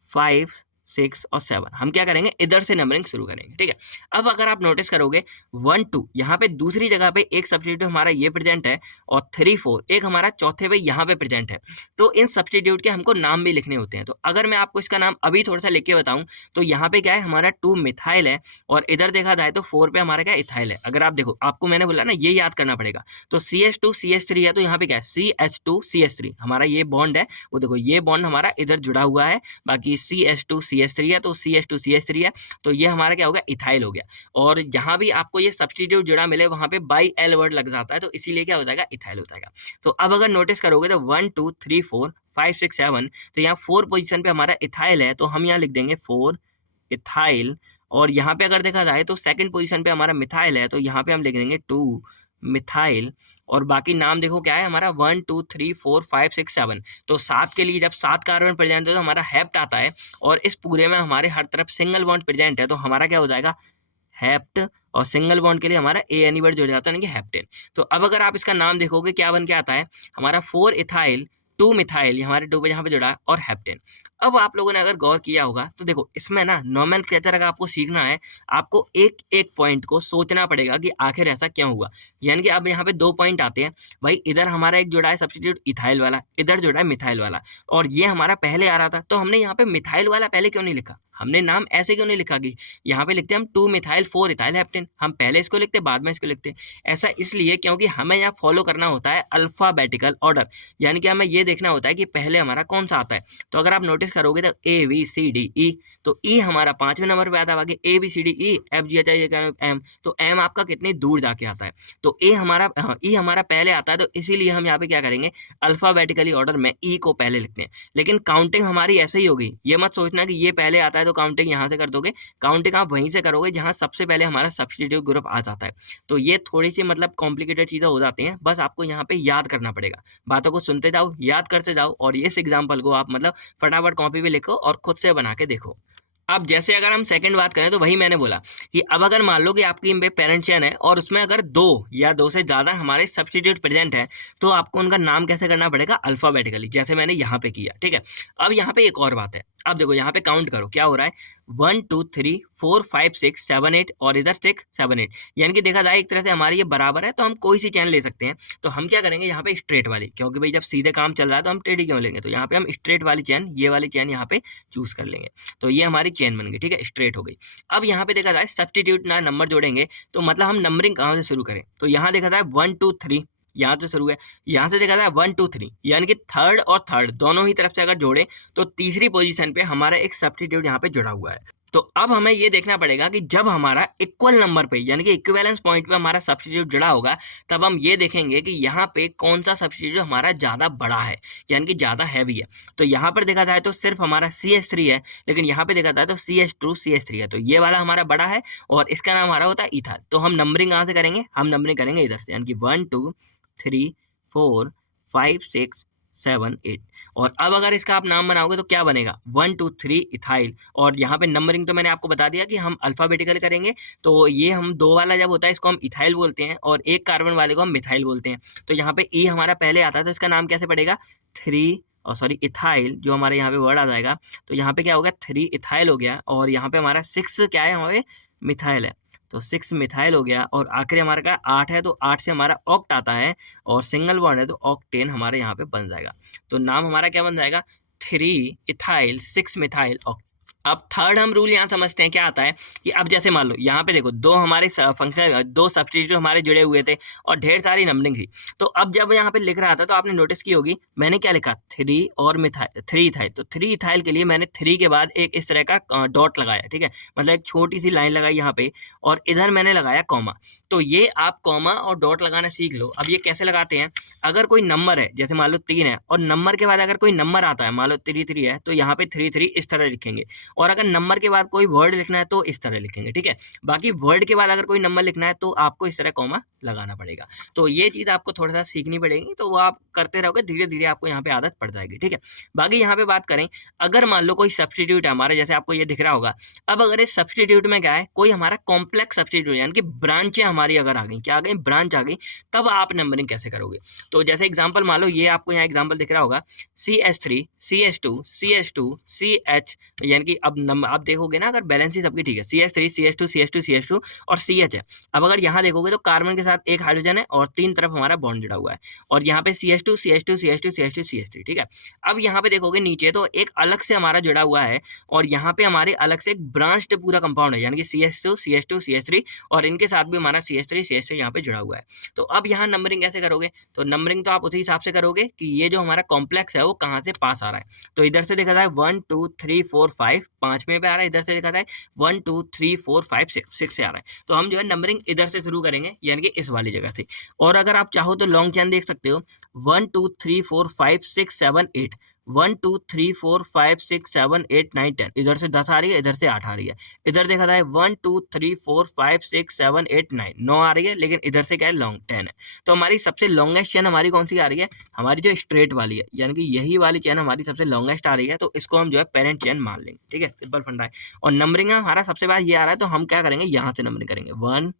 5, 6 और 7 हम क्या करेंगे, इधर से नंबरिंग शुरू करेंगे, ठीक है। अब अगर आप नोटिस करोगे 1, 2 यहाँ पे दूसरी जगह पे एक सब्स्टिट्यूट हमारा ये प्रेजेंट है और 3, 4 एक हमारा चौथे पे यहाँ पे प्रेजेंट है। तो इन सब्स्टिट्यूट के हमको नाम भी लिखने होते हैं। तो अगर मैं आपको इसका नाम अभी थोड़ा सा लिख के बताऊं तो यहाँ पे क्या है, हमारा 2 मिथाइल है और इधर देखा जाए तो 4 पे हमारा क्या है, इथाइल है। अगर आप देखो, आपको मैंने बोला ना ये याद करना पड़ेगा। तो CH2 CH3 है, तो यहाँ पे क्या है, CH2 CH3 हमारा ये बॉन्ड है, वो देखो ये बॉन्ड हमारा इधर जुड़ा हुआ है। बाकी CH2 CH3 है, तो CH2 CH3 है, तो ये हमारा क्या हो गया, इथाइल हो गया। और जहां भी आपको ये सब्स्टिट्यूट जुड़ा मिले वहां पे बाई एल वर्ड लग जाता है, तो इसीलिए क्या हो जाएगा, इथाइल हो जाएगा। तो अब अगर नोटिस करोगे तो 1, 2, 3, 4, 5, 6, 7, तो यहाँ 4 पोजीशन पे हमारा इथाइल है, तो हम यहाँ लिख देंगे 4 इथाइल। और यहाँ पे अगर देखा जाए तो सेकंड पोजीशन पे हमारा मिथाइल है, तो यहाँ पे हम लिख देंगे 2 मिथाइल। और बाकी नाम देखो क्या है हमारा, 1, 2, 3, 4, 5, 6, 7। तो 7 के लिए जब 7 कार्बन प्रेजेंट है तो हमारा हेप्ट आता है, और इस पूरे में हमारे हर तरफ सिंगल बॉन्ड प्रेजेंट है, तो हमारा क्या हो जाएगा, हेप्ट। और सिंगल बॉन्ड के लिए हमारा एन वर्ड जुड़ जाता है, यानी कि हेप्टेन। तो अब अगर आप इसका नाम देखोगे क्या बन के आता है, हमारा 4 इथाइल 2 मिथाइल, ये हमारे 2 पे यहाँ पे जुड़ा है, और हेप्टेन। अब आप लोगों ने अगर गौर किया होगा तो देखो इसमें ना नोमेनक्लेचर अगर आपको सीखना है, आपको एक एक पॉइंट को सोचना पड़ेगा कि आखिर ऐसा क्यों हुआ। यानी कि अब यहाँ पे 2 पॉइंट आते हैं भाई, इधर हमारा एक जुड़ा है सब्स्टिट्यूट इथाइल वाला, इधर जुड़ा है मिथाइल वाला, और ये हमारा पहले आ रहा था, तो हमने यहाँ पे मिथाइल वाला पहले क्यों नहीं लिखा, हमने नाम ऐसे क्यों नहीं लिखा कि यहाँ पे लिखते हैं हम 2 मिथाइल 4 इथाइल हेप्टेन, हम पहले इसको लिखते बाद में इसको लिखते। ऐसा इसलिए क्योंकि हमें यहाँ फॉलो करना होता है अल्फाबेटिकल ऑर्डर, यानी कि हमें ये देखना होता है कि पहले हमारा कौन सा आता है। तो अगर आप नोटिस करोगे तो ABCDE, तो E हमारा 5वें नंबर पे आता है, बाकी ABCDE FGHI M, तो M आपका कितनी दूर जाके आता है, तो E हमारा पहले आता है, तो इसीलिए हम यहाँ पे क्या करेंगे, अल्फाबेटिकली ऑर्डर में E को पहले लिखते हैं। लेकिन काउंटिंग हमारी ऐसे ही होगी, ये मत सोचना कि ये पहले आता है तो काउंटिंग यहाँ से कर दोगे, काउंटिंग आप वहीं से करोगे जहाँ सबसे पहले हमारा सब्स्टिट्यूट ग्रुप आ जाता है। तो ये थोड़ी सी मतलब कॉम्प्लिकेटेड चीज़ें हो जाती हैं, बस आपको यहाँ पे याद करना पड़ेगा, बातों को सुनते जाओ, याद करते जाओ, और इस एग्जाम्पल को आप मतलब फटाफट कॉपी पे लिखो और खुद से बना के देखो। अब जैसे अगर हम सेकंड बात करें तो वही मैंने बोला कि अब अगर मान लो कि आपकी पेरेंट चेन है और उसमें अगर 2 या 2 से ज़्यादा हमारे सब्स्टिट्यूट प्रेजेंट है, तो आपको उनका नाम कैसे करना पड़ेगा, अल्फाबेटिकली, जैसे मैंने यहाँ पे किया, ठीक है। अब यहाँ पे एक और बात है, अब देखो यहाँ पे काउंट करो क्या हो रहा है, 1, 2, 3, 4, 5, 6, 7, 8 और इधर 6, 7, 8, यानी कि देखा जाए एक तरह से हमारी ये बराबर है, तो हम कोई सी चेन ले सकते हैं। तो हम क्या करेंगे यहाँ पे स्ट्रेट वाली, क्योंकि भाई जब सीधे काम चल रहा है तो हम टेढ़ी क्यों लेंगे, तो यहाँ पे हम स्ट्रेट वाली चेन, ये वाली चेन यहाँ पे चूज कर लेंगे। तो ये हमारी चेन बन गई, ठीक है, स्ट्रेट हो गई। अब यहाँ पे देखा जाए सब्स्टिट्यूट ना नंबर जोड़ेंगे, तो मतलब हम नंबरिंग कहाँ से शुरू करें, तो यहाँ देखा जाए 1, 2, 3 यहाँ से शुरू है, यहाँ से देखा जाए 1, 2, 3, यानी कि थर्ड और थर्ड दोनों ही तरफ से अगर जोड़े तो तीसरी पोजीशन पे हमारा एक सब्स्टिट्यूट यहाँ पे जुड़ा हुआ है। तो अब हमें ये देखना पड़ेगा कि जब हमारा इक्वल नंबर पे यानी कि इक्विवेलेंस पॉइंट पे हमारा सब्स्टिट्यूट जुड़ा होगा, तब हम ये देखेंगे कि यहाँ पे कौन सा सब्स्टिट्यूट हमारा ज़्यादा बड़ा है, यानी कि ज़्यादा हैवी है। तो यहाँ पर देखा जाए तो सिर्फ हमारा CH3 है, लेकिन यहाँ पे देखा जाए तो CH2 CH3 है, तो ये वाला हमारा बड़ा है और इसका नाम हमारा होता है इथाइल। तो हम नंबरिंग कहाँ से करेंगे, हम नंबरिंग करेंगे इधर से, यानी कि 1, 2, 3, 4, 5, 6, 7, 8। और अब अगर इसका आप नाम बनाओगे तो क्या बनेगा, 1, 2, 3 इथाइल। और यहाँ पे नंबरिंग तो मैंने आपको बता दिया कि हम अल्फाबेटिकल करेंगे, तो ये हम 2 वाला जब होता है इसको हम इथाइल बोलते हैं और 1 कार्बन वाले को हम मिथाइल बोलते हैं। तो यहाँ पे ई हमारा पहले आता है, तो इसका नाम कैसे पड़ेगा, 3 और सॉरी इथाइल, जो हमारे यहाँ पे वर्ड आ जाएगा, तो यहाँ पे क्या होगा 3 इथाइल हो गया, और यहाँ पे हमारा 6 क्या है, हमारे मिथाइल है, तो 6 मिथाइल हो गया। और आखिरी हमारा का 8 है, तो 8 से हमारा ऑक्ट आता है, और सिंगल बॉन्ड है तो ऑक्टेन हमारे यहाँ पे बन जाएगा। तो नाम हमारा क्या बन जाएगा, 3 इथाइल 6 मिथाइल ऑक्ट। अब थर्ड हम रूल यहाँ समझते हैं क्या आता है कि अब जैसे मान लो यहाँ पे देखो 2 हमारे फंक्शन 2 सब्स्टिट्यूट हमारे जुड़े हुए थे और ढेर सारी नंबरिंग थी। तो अब जब यहाँ पे लिख रहा था तो आपने नोटिस की होगी मैंने क्या लिखा, 3 और मिथाइल 3 इथाइल। तो 3 इथाइल के लिए मैंने 3 के बाद एक इस तरह का डॉट लगाया, ठीक है, मतलब एक छोटी सी लाइन लगाई यहाँ पे, और इधर मैंने लगाया कॉमा। तो ये आप कॉमा और डॉट लगाना सीख लो। अब ये कैसे लगाते हैं, अगर कोई नंबर है जैसे मान लो 3 है और नंबर के बाद अगर कोई नंबर आता है, मान लो 3 है, तो यहाँ पे 3 इस तरह लिखेंगे, और अगर नंबर के बाद कोई वर्ड लिखना है तो इस तरह लिखेंगे, ठीक है। बाकी वर्ड के बाद अगर कोई नंबर लिखना है तो आपको इस तरह कॉमा लगाना पड़ेगा। तो ये चीज़ आपको थोड़ा सा सीखनी पड़ेगी, तो वो आप करते रहोगे, धीरे धीरे आपको यहाँ पे आदत पड़ जाएगी, ठीक है। बाकी यहाँ पे बात करें, अगर मान लो कोई सब्सटीट्यूट है हमारा, जैसे आपको ये दिख रहा होगा, अब अगर इस सब्सटीट्यूट में क्या है, कोई हमारा कॉम्प्लेक्स सब्सटीट्यूट यानी कि ब्रांचें हमारी अगर आ गई, क्या आ गई, ब्रांच आ गई, तब आप नंबरिंग कैसे करोगे। तो जैसे एग्जाम्पल मान लो, ये आपको यहाँ एग्जाम्पल दिख रहा होगा, CH3 CH2 CH2 CH, यानी कि अब आप देखोगे ना, अगर बैलेंस ही सबकी ठीक है, CH3 CH2 CH2 CH2 और CH है। अब अगर यहाँ देखोगे तो कार्बन के साथ एक हाइड्रोजन है और 3 तरफ हमारा बॉन्ड जुड़ा हुआ है, और यहाँ पे CH2 CH2 CH2 CH2 CH3, ठीक है। अब यहाँ पे देखोगे नीचे तो एक अलग से हमारा जुड़ा हुआ है, और यहाँ पे हमारे अलग से एक ब्रांच्ड पूरा कंपाउंड है, यानी कि CH2 CH2 CH3, और इनके साथ भी हमारा CH3 CH3 यहाँ पे जुड़ा हुआ है। तो अब यहाँ नंबरिंग कैसे करोगे, तो नंबरिंग तो आप उसी हिसाब से करोगे कि ये जो हमारा कॉम्प्लेक्स है वो कहाँ से पास आ रहा है। तो इधर से देखा जाए 1 2 3 4 5, 5वें पे आ रहा है, इधर से देखा जाए 1 2 3 4 5 6 से आ रहा है। तो हम जो है नंबरिंग इधर से शुरू करेंगे, यानी कि इस वाली जगह से। और अगर आप चाहो तो लॉन्ग चेन देख सकते हो, 1 2 3 4 5 6 7 8, 1 2 3 4 5 6 7 8 9 10, इधर से 10 आ रही है, इधर से 8 आ रही है। इधर देखा जाए 1 2 3 4 5 6 7 8 9, 9 आ रही है, लेकिन इधर से क्या है, लॉन्ग 10 है। तो हमारी सबसे लॉन्गेस्ट चेन हमारी कौन सी आ रही है, हमारी जो स्ट्रेट वाली है, यानी कि यही वाली चेन हमारी सबसे लॉन्गेस्ट आ रही है, तो इसको हम जो है पेरेंट चेन मान लेंगे, ठीक है, सिंपल फंडा है। और नंबरिंग हमारा सबसे बाद ये आ रहा है, तो हम क्या करेंगे, यहाँ से नंबरिंग करेंगे, 1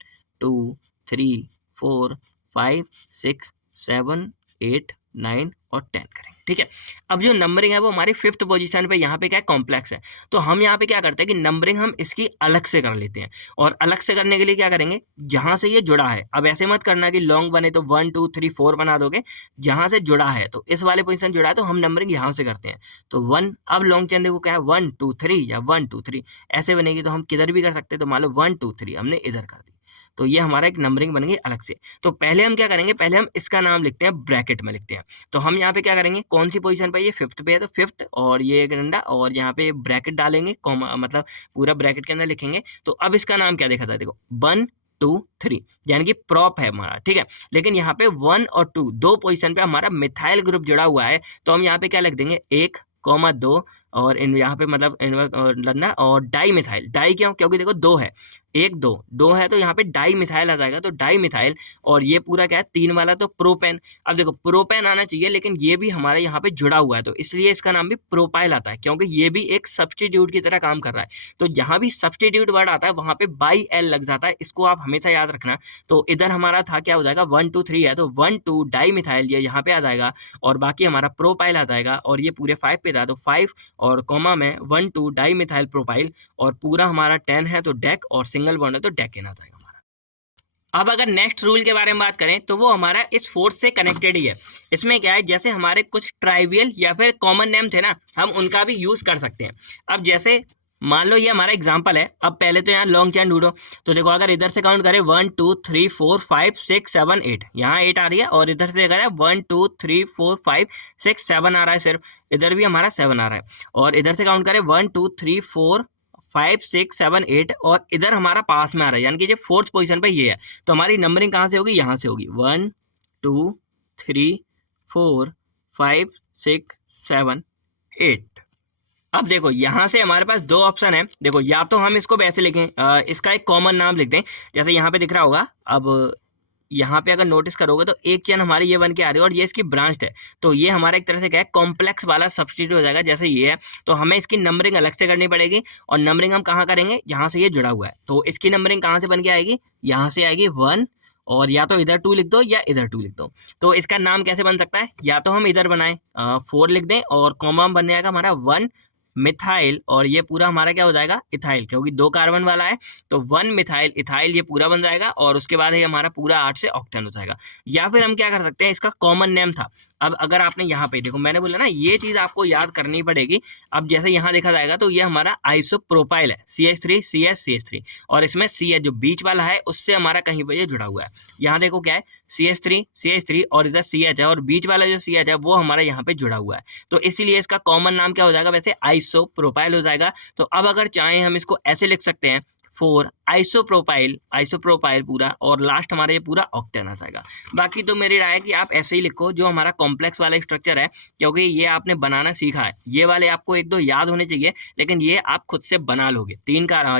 2 3 4 5 6 7 8 9 और 10 करेंगे, ठीक है। अब जो नंबरिंग है वो हमारी 5th पोजीशन पे यहाँ पे क्या है, कॉम्प्लेक्स है। तो हम यहाँ पे क्या करते हैं कि नंबरिंग हम इसकी अलग से कर लेते हैं, और अलग से करने के लिए क्या करेंगे, जहाँ से ये जुड़ा है, अब ऐसे मत करना कि लॉन्ग बने तो 1 2 3 4 बना दोगे, जहाँ से जुड़ा है, तो इस वाले पोजीशन जुड़ा है तो हम नंबरिंग यहाँ से करते हैं। तो 1, अब लॉन्ग चेन देखो क्या है, 1 2 3 या 1 2 3 ऐसे बनेगी, तो हम किधर भी कर सकते हैं। तो मान लो 1 2 3 हमने इधर कर दी, तो ये हमारा एक नंबरिंग बन गई अलग से। तो पहले हम क्या करेंगे, पहले हम इसका नाम लिखते हैं, ब्रैकेट में लिखते हैं। तो हम यहाँ पे क्या करेंगे, कौन सी पोजीशन पे, ये 5th पे है, तो 5th, और ये एक डंडा, और यहाँ पे ब्रैकेट डालेंगे, कॉमा मतलब पूरा ब्रैकेट के अंदर लिखेंगे। तो अब इसका नाम क्या देखा था, देखो 1 2 3, यानी कि प्रॉप है हमारा, ठीक है। लेकिन यहाँ पे 1 और 2 दो पोजीशन पे हमारा मिथाइल ग्रुप जुड़ा हुआ है, तो हम यहाँ पे क्या लिख देंगे, 1 2, और इन यहाँ पे मतलब लगना, और डाई मिथाइल, डाई क्यों, क्योंकि देखो 2 है, 1 2 2 है, तो यहाँ पे डाई मिथाइल आ जाएगा, तो डाई मिथाइल। और ये पूरा क्या है, 3 वाला तो प्रोपेन। अब देखो प्रोपेन आना चाहिए, लेकिन ये भी हमारे यहाँ पे जुड़ा हुआ है, तो इसलिए इसका नाम भी प्रोपाइल आता है, क्योंकि ये भी एक सब्सटीट्यूट की तरह काम कर रहा है। तो जहाँ भी सब्सटीट्यूट वर्ड आता है वहाँ पे बाई एल लग जाता है, इसको आप हमेशा याद रखना। तो इधर हमारा था क्या हो जाएगा, 1 2 3 है, तो 1 2 डाई मिथाइल ये यहाँ पे आ जाएगा, और बाकी हमारा प्रोपाइल आ जाएगा, और ये पूरे 5 पे था, तो 5 और कॉमा में 1 2 डाई मिथाइल प्रोपाइल, और पूरा हमारा 10 है तो डेक, और सिंगल बॉन्ड है तो डेकेन आ जाएगा हमारा। अब अगर नेक्स्ट रूल के बारे में बात करें, तो वो हमारा इस फोर्स से कनेक्टेड ही है। इसमें क्या है, जैसे हमारे कुछ ट्राइवियल या फिर कॉमन नेम थे ना, हम उनका भी यूज कर सकते हैं। अब जैसे मान लो ये हमारा एग्जाम्पल है, अब पहले तो यहाँ लॉन्ग चेन ढूंढो। तो देखो अगर इधर से काउंट करें 1 2 3 4 5 6 7 8, यहाँ 8 आ रही है, और इधर से देखा जाए 1 2 3 4 5 6 7 आ रहा है सिर्फ, इधर भी हमारा 7 आ रहा है। और इधर से काउंट करें 1 2 3 4 5 6 7 8, और इधर हमारा पास में आ रहा है, यानी कि जो 4th पोजीशन पे ये है। तो हमारी नंबरिंग कहाँ से होगी, यहाँ से होगी, 1 2 3 4 5 6 7 8। अब देखो यहाँ से हमारे पास दो ऑप्शन है, देखो या तो हम इसको वैसे लिखें, इसका एक कॉमन नाम लिख दें, जैसे यहाँ पे दिख रहा होगा। अब यहाँ पे अगर नोटिस करोगे तो एक चेन हमारी ये बन के आ रही है, और ये इसकी ब्रांच है, तो ये हमारा एक तरह से क्या है, कॉम्प्लेक्स वाला सब्सटीट्यूट हो जाएगा, जैसे ये है। तो हमें इसकी नंबरिंग अलग से करनी पड़ेगी, और नंबरिंग हम कहाँ करेंगे, यहाँ से ये जुड़ा हुआ है, तो इसकी नंबरिंग कहाँ से बन के आएगी, यहाँ से आएगी 1, और या तो इधर 2 लिख दो या इधर 2 लिख दो। तो इसका नाम कैसे बन सकता है, या तो हम इधर बनाएं 4 लिख दें, और कॉमा बन जाएगा हमारा 1 मिथाइल, और ये पूरा हमारा क्या हो जाएगा, इथाइल, क्योंकि 2 कार्बन वाला है, तो 1 मिथाइल इथाइल ये पूरा बन जाएगा, और उसके बाद ये हमारा पूरा 8 से ऑक्टेन हो जाएगा। या फिर हम क्या कर सकते हैं, इसका कॉमन नेम था। अब अगर आपने यहाँ पे देखो, मैंने बोला ना ये चीज़ आपको याद करनी पड़ेगी। अब जैसे यहाँ देखा जाएगा तो ये हमारा आइसोप्रोपाइल है, CH3 CS CH3, और इसमें C है जो बीच वाला है, उससे हमारा कहीं पर ये जुड़ा हुआ है। यहाँ देखो क्या है, CH3 CH3, और इधर CH है, और बीच वाला जो CH है वो हमारा यहाँ पे जुड़ा हुआ है, तो इसीलिए इसका कॉमन नाम क्या हो जाएगा, वैसे आइसोप्रोपाइल हो जाएगा। तो अब अगर चाहें हम इसको ऐसे लिख सकते हैं, 4 आइसोप्रोपाइल पूरा, और लास्ट हमारा ये पूरा ऑक्टेन आ जाएगा। बाकी तो मेरी राय है कि आप ऐसे ही लिखो जो हमारा कॉम्प्लेक्स वाला स्ट्रक्चर है, क्योंकि ये आपने बनाना सीखा है, ये वाले आपको एक दो याद होने चाहिए, लेकिन ये आप खुद से बना लोगे।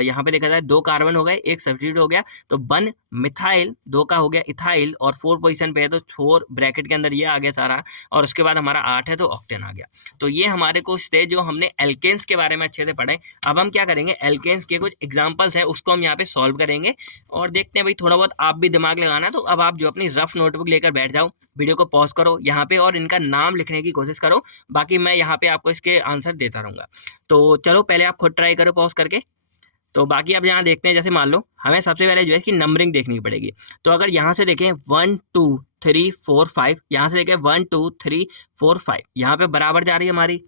यहाँ पे देखा जाए 2 कार्बन हो गए, एक सब्स्टिट्यूट हो गया, तो 1 मिथाइल, 2 का हो गया इथाइल, और 4 पोजीशन पे है तो 4 ब्रैकेट के अंदर ये आ गया सारा, और उसके बाद हमारा 8 है तो ऑक्टेन आ गया। तो ये हमारे कुछ थे जो हमने एल्केन्स के बारे में अच्छे से पढ़े। अब हम क्या करेंगे, एल्केन्स के कुछ एग्जाम्पल्स हैं उसको हम यहाँ पे सॉल्व करेंगे, और देखते हैं भाई, थोड़ा बहुत आप भी दिमाग लगाना। तो अब आप जो अपनी रफ नोटबुक लेकर बैठ जाओ, वीडियो को पॉज करो यहाँ पे, और इनका नाम लिखने की कोशिश करो, बाकी मैं यहाँ पे आपको इसके आंसर देता रहूँगा। तो चलो पहले आप खुद ट्राई करो पॉज करके। तो बाकी अब यहाँ देखते हैं, जैसे मान लो हमें सबसे पहले जो है कि नंबरिंग देखनी पड़ेगी। तो अगर यहाँ से देखें 1 2 3 4 5, यहाँ से देखें 1 2 3 4 5, यहाँ पे बराबर जा रही है हमारी।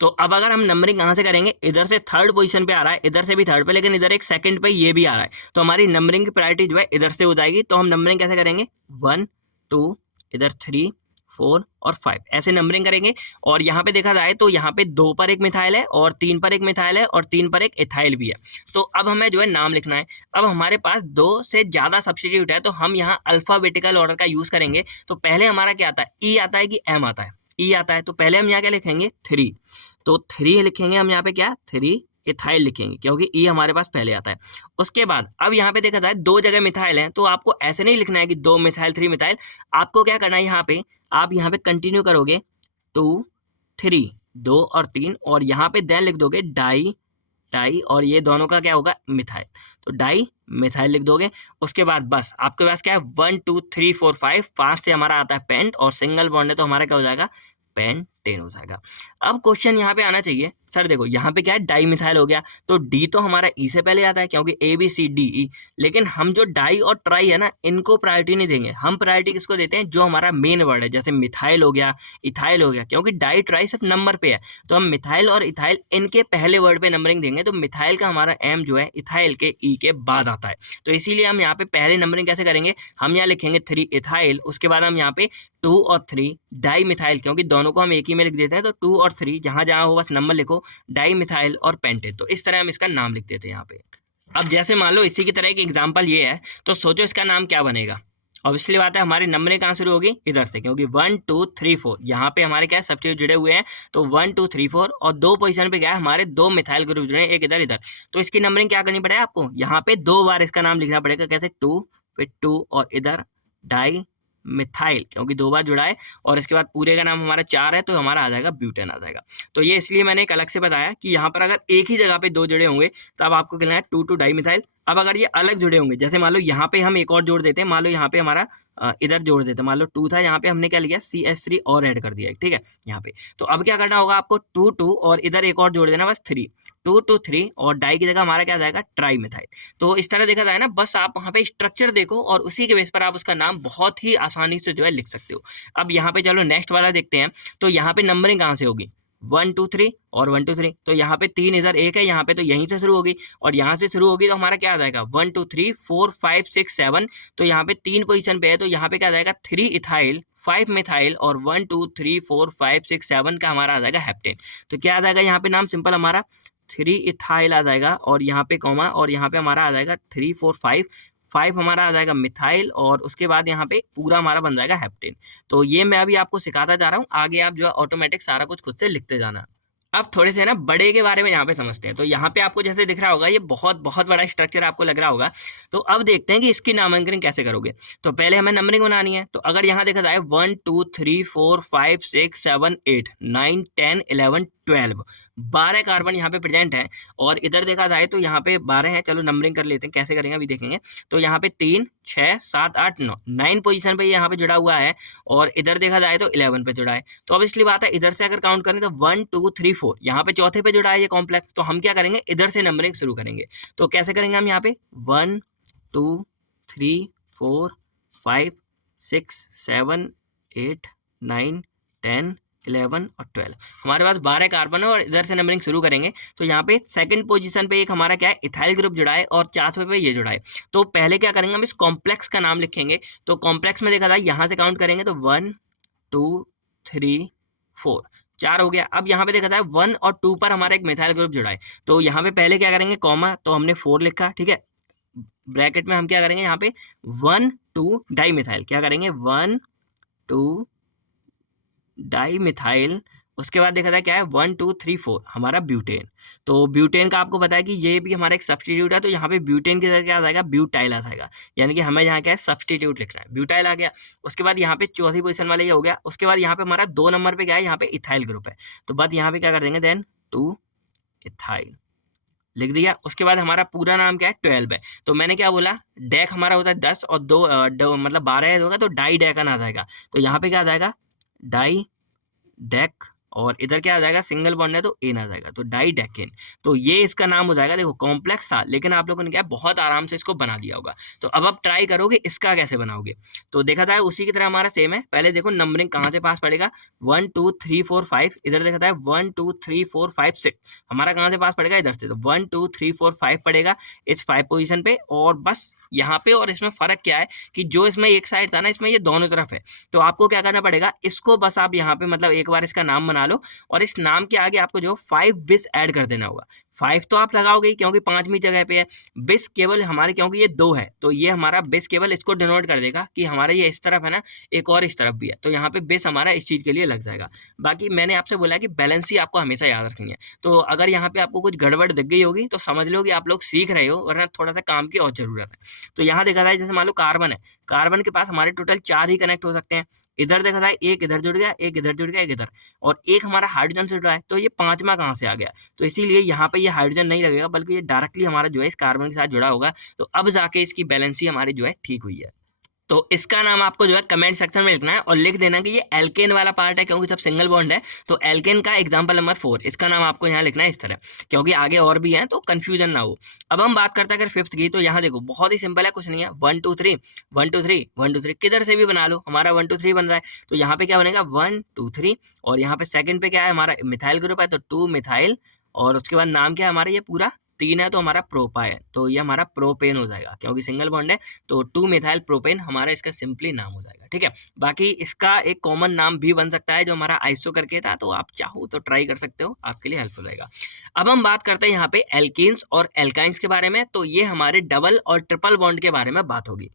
तो अब अगर हम नंबरिंग कहाँ से करेंगे, इधर से थर्ड पोजीशन पे आ रहा है, इधर से भी थर्ड पे, लेकिन इधर एक सेकंड पे ये भी आ रहा है, तो हमारी नंबरिंग की प्रायोरिटी जो है इधर से हो जाएगी। तो हम नंबरिंग कैसे करेंगे, 1 2, इधर 3 4 और 5, ऐसे नंबरिंग करेंगे। और यहाँ पे देखा जाए तो यहाँ पे 2 पर एक मिथाइल है, और 3 पर एक मिथाइल है, और 3 पर एक इथाइल भी है। तो अब हमें जो है नाम लिखना है। अब हमारे पास 2 से ज़्यादा सब्स्टिट्यूट है, तो हम यहाँ अल्फ़ाबेटिकल ऑर्डर का यूज़ करेंगे। तो पहले हमारा क्या आता है, ई आता है कि एम आता है, ई आता है। तो पहले हम यहाँ क्या लिखेंगे, 3, तो 3 लिखेंगे हम यहाँ पे, क्या 3 इथाइल लिखेंगे, क्योंकि ई हमारे पास पहले आता है। उसके बाद अब यहाँ पे देखा जाए 2 जगह मिथाइल हैं, तो आपको ऐसे नहीं लिखना है कि 2 मिथाइल 3 मिथाइल, आपको क्या करना है, यहाँ पे आप यहाँ पे कंटिन्यू करोगे 2 3, 2 और 3, और यहाँ पे देन लिख दोगे डाई डाई, और ये दोनों का क्या होगा, मिथाइल, तो डाई मिथाइल लिख दोगे। उसके बाद बस आपके पास क्या है, 1 2 3 4 5, 5 से हमारा आता है पेंट, और सिंगल बॉन्ड है तो हमारा क्या हो जाएगा, पेंटेन हो जाएगा। अब क्वेश्चन यहाँ पे आना चाहिए, सर देखो यहाँ पे क्या है, डाई मिथाइल हो गया, तो डी तो हमारा ई से पहले आता है, क्योंकि A B C D E, लेकिन हम जो डाई और ट्राई है ना, इनको प्रायोरिटी नहीं देंगे। हम प्रायोरिटी किसको देते हैं, जो हमारा मेन वर्ड है, जैसे मिथाइल हो गया, इथाइल हो गया, क्योंकि डाई ट्राई सिर्फ नंबर पे है, तो हम मिथाइल और इथाइल इनके पहले वर्ड पे नंबरिंग देंगे। तो मिथाइल का हमारा एम जो है इथाइल के ई के बाद आता है, तो इसीलिए हम यहाँ पे पहले नंबरिंग कैसे करेंगे, हम यहाँ लिखेंगे 3 इथाइल, उसके बाद हम यहाँ पे 2 और 3 डाई मिथाइल, क्योंकि दोनों को हम एक ही में लिख देते हैं, तो 2 और 3 जहाँ जहाँ हो बस नंबर लिखो, डाई मिथाइल और पेंटेन। तो इस तरह हम इसका नाम लिख देते हैं यहाँ पे। अब जैसे मान लो इसी की तरह एक एग्जांपल ये है, तो सोचो इसका नाम क्या बनेगा। ऑब्वियसली बात है, हमारी नंबरिंग कहाँ शुरू होगी, इधर से, क्योंकि 1 2 3 4 यहाँ पे हमारे क्या है, सब्स्टिट्यूट जुड़े हुए हैं, तो 1 2 3 4, और 2 पोजीशन पे क्या है, हमारे 2 मिथाइल ग्रुप जुड़े हैं, एक इधर इधर। तो इसकी नंबरिंग क्या करनी पड़ेगा आपको, यहाँ पे 2 बार इसका नाम लिखना पड़ेगा, कैसे 2 फिर 2 और इधर डाई मिथाइल, क्योंकि 2 बार जुड़ा है, और इसके बाद पूरे का नाम हमारा 4 है, तो हमारा आ जाएगा ब्यूटेन आ जाएगा। तो ये इसलिए मैंने एक अलग से बताया कि यहाँ पर अगर एक ही जगह पे 2 जुड़े होंगे तो अब आपको कहना है 2 2 डाई मिथाइल। अब अगर ये अलग जुड़े होंगे, जैसे मान लो यहाँ पे हम एक और जोड़ देते हैं, मान लो यहाँ पे हमारा इधर जोड़ देते हैं, मान लो 2 था, यहाँ पे हमने क्या लिया, CH3 और ऐड कर दिया, ठीक है यहाँ पे। तो अब क्या करना होगा आपको, 2 2 और इधर एक और जोड़ देना, बस 3, 2 2 3, और डाई की जगह हमारा क्या जाएगा, ट्राई मिथाइल। तो इस तरह देखा जाए ना, बस आप वहाँ पे स्ट्रक्चर देखो, और उसी के बेस पर आप उसका नाम बहुत ही आसानी से जो है लिख सकते हो। अब यहाँ पे चलो नेक्स्ट वाला देखते हैं। तो यहाँ पे नंबरिंग कहाँ से होगी, 1 2 3 और 1 2 3, तो यहाँ पे 3 इधर एक है, यहाँ पे तो यहीं से शुरू होगी, और यहाँ से शुरू होगी, तो हमारा क्या आ जाएगा, 1 2 3 4 5 6 7, तो यहाँ पे 3 पोजीशन पे है, तो यहाँ पे क्या आ जाएगा, 3 इथाइल 5 मिथाइल, और 1 2 3 4 5 6 7 का हमारा आ जाएगा हेप्टेन। तो क्या आ जाएगा यहाँ पे नाम, सिंपल हमारा 3 इथाइल आ जाएगा, और यहाँ पे कॉमा, और यहाँ पे हमारा आ जाएगा 3 4 5 हमारा आ जाएगा मिथाइल, और उसके बाद यहाँ पे पूरा हमारा बन जाएगा हेप्टेन। तो ये मैं अभी आपको सिखाता जा रहा हूँ, आगे आप जो है ऑटोमेटिक सारा कुछ खुद से लिखते जाना। अब थोड़े से ना बड़े के बारे में यहाँ पे समझते हैं। तो यहाँ पे आपको जैसे दिख रहा होगा, ये बहुत बहुत बड़ा स्ट्रक्चर आपको लग रहा होगा। तो अब देखते हैं कि इसकी नामांकन कैसे करोगे। तो पहले हमें नंबरिंग बनानी है। तो अगर यहाँ देखा जाए 1 2 3 4 5 6 7 8 9 10 11 12, 12 कार्बन यहाँ पे प्रेजेंट है, और इधर देखा जाए तो यहाँ पे 12 है। चलो नंबरिंग कर लेते हैं, कैसे करेंगे अभी देखेंगे। तो यहाँ पे 3 6 7 8 9, 9 पोजीशन पे यहाँ पे जुड़ा हुआ है, और इधर देखा जाए तो 11 पे जुड़ा है। तो अब इसलिए बात है, इधर से अगर काउंट करें तो 1 2 3 4, यहाँ पे चौथे पे जुड़ा है ये कॉम्प्लेक्स। तो हम क्या करेंगे, इधर से नंबरिंग शुरू करेंगे। तो कैसे करेंगे हम, यहाँ पे 1 2 3 4 5 6 7 8 9 10 11 और 12, हमारे पास 12 कार्बन है, और इधर से नंबरिंग शुरू करेंगे। तो यहाँ पे सेकंड पोजीशन पे एक हमारा क्या है, इथाइल ग्रुप जुड़ा है, और 4वें पे ये जुड़ा है। तो पहले क्या करेंगे, हम इस कॉम्प्लेक्स का नाम लिखेंगे। तो कॉम्प्लेक्स में देखा जाए यहाँ से काउंट करेंगे तो 1 2 3 4, 4 हो गया। अब यहाँ पे देखा जाए 1 और 2 पर हमारा एक मिथाइल ग्रुप जुड़ा है, तो यहाँ पे पहले क्या करेंगे, कॉमा, तो हमने 4 लिखा, ठीक है। ब्रैकेट में हम क्या करेंगे, यहाँ पे 1 2 डाई मिथाइल, क्या करेंगे 1 2 डाई मिथाइल। उसके बाद देखा जाए क्या है 1 2 3 4 हमारा ब्यूटेन। तो ब्यूटेन का आपको पता है कि ये भी हमारा एक सब्सटीट्यूट है, तो यहाँ पे ब्यूटेन की जगह क्या आ जाएगा, ब्यूटाइल आ जाएगा, यानी कि हमें यहाँ क्या है सब्सटीट्यूट लिखना है, ब्यूटाइल आ गया। उसके बाद यहाँ पे चौथी पोजीशन वाला ये हो गया। उसके बाद यहाँ पे हमारा 2 नंबर पे क्या है, यहाँ पे इथाइल ग्रुप है, तो बस यहाँ पे क्या कर देंगे, देन 2 इथाइल लिख दिया। उसके बाद हमारा पूरा नाम क्या है, 12 है। तो मैंने क्या बोला, डेक हमारा होता है 10 और 2 मतलब 12 होगा, तो डाई डेकन आ जाएगा। तो यहाँ पे क्या आ जाएगा, डाई डेक, और इधर क्या आ जाएगा, सिंगल बॉन्ड है तो एन आ जाएगा, तो डाई डेकेन। तो ये इसका नाम हो जाएगा। देखो कॉम्प्लेक्स था, लेकिन आप लोगों ने क्या बहुत आराम से इसको बना दिया होगा। तो अब आप ट्राई करोगे इसका कैसे बनाओगे। तो देखा जाए उसी की तरह हमारा सेम है। पहले देखो नंबरिंग कहाँ से पास पड़ेगा, 1 2 3 4 5, इधर देखा जाए 1 2 3 4 5 6, हमारा कहाँ से पास पड़ेगा, इधर से। तो 1 2 3 4 5 पड़ेगा इस 5 पोजिशन पे। और बस यहाँ पे और इसमें फर्क क्या है कि जो इसमें एक साइड था ना, इसमें ये दोनों तरफ है। तो आपको क्या करना पड़ेगा, इसको बस आप यहाँ पे मतलब एक बार इसका नाम बना लो, और इस नाम के आगे आपको जो 5 बिस ऐड कर देना होगा। 5 तो आप लगाओगे ही, क्योंकि 5वीं जगह पे है। बिस केवल हमारे, क्योंकि ये 2 है, तो ये हमारा बिस केवल इसको डिनोट कर देगा कि हमारा ये इस तरफ है ना, एक और इस तरफ भी है, तो यहाँ पे बिस हमारा इस चीज़ के लिए लग जाएगा। बाकी मैंने आपसे बोला कि बैलेंस ही आपको हमेशा याद रखनी है। तो अगर यहाँ पे आपको कुछ गड़बड़ दिख गई होगी, तो समझ लो कि आप लोग सीख रहे हो, वरना थोड़ा सा काम की और ज़रूरत है। तो यहाँ देखा जाए, जैसे मान लो कार्बन है, कार्बन के पास हमारे टोटल 4 ही कनेक्ट हो सकते हैं। इधर देखा जाए एक इधर जुड़ गया, एक इधर जुड़ गया, एक इधर, और एक हमारा हाइड्रोजन से जुड़ रहा है, तो ये 5वां कहाँ से आ गया। तो इसीलिए यहाँ पे ये हाइड्रोजन नहीं लगेगा, बल्कि ये डायरेक्टली हमारा जो है इस कार्बन के साथ जुड़ा होगा। तो अब जाके इसकी बैलेंस ही हमारी जो है ठीक हुई है। तो इसका नाम आपको जो है कमेंट सेक्शन में लिखना है, और लिख देना कि ये एल्केन वाला पार्ट है, क्योंकि सब सिंगल बॉन्ड है। तो एल्केन का एग्जांपल नंबर 4, इसका नाम आपको यहाँ लिखना है इस तरह, क्योंकि आगे और भी है, तो कंफ्यूजन ना हो। अब हम बात करते हैं अगर 5th की, तो यहाँ देखो बहुत ही सिंपल है, कुछ नहीं है, 1 2 3 1 2 3 1 2 3, किधर से भी बना लो, हमारा 1 2 3 बन रहा है। तो यहाँ पे क्या बनेगा 1 2 3, और यहाँ पे सेकंड पे क्या है, हमारा मिथाइल ग्रुप है, तो 2 मिथाइल, और उसके बाद नाम क्या है हमारा, ये पूरा 3 है, तो हमारा प्रोपाइन, तो ये हमारा प्रोपेन हो जाएगा, क्योंकि सिंगल बॉन्ड है। तो 2 मिथाइल प्रोपेन हमारा इसका सिंपली नाम हो जाएगा, ठीक है। बाकी इसका एक कॉमन नाम भी बन सकता है, जो हमारा आइसो करके था, तो आप चाहो तो ट्राई कर सकते हो, आपके लिए हेल्पफुल रहेगा। अब हम बात करते हैं यहाँ पे एल्कीन्स और एल्काइंस के बारे में। तो ये हमारे डबल और ट्रिपल बॉन्ड के बारे में बात होगी।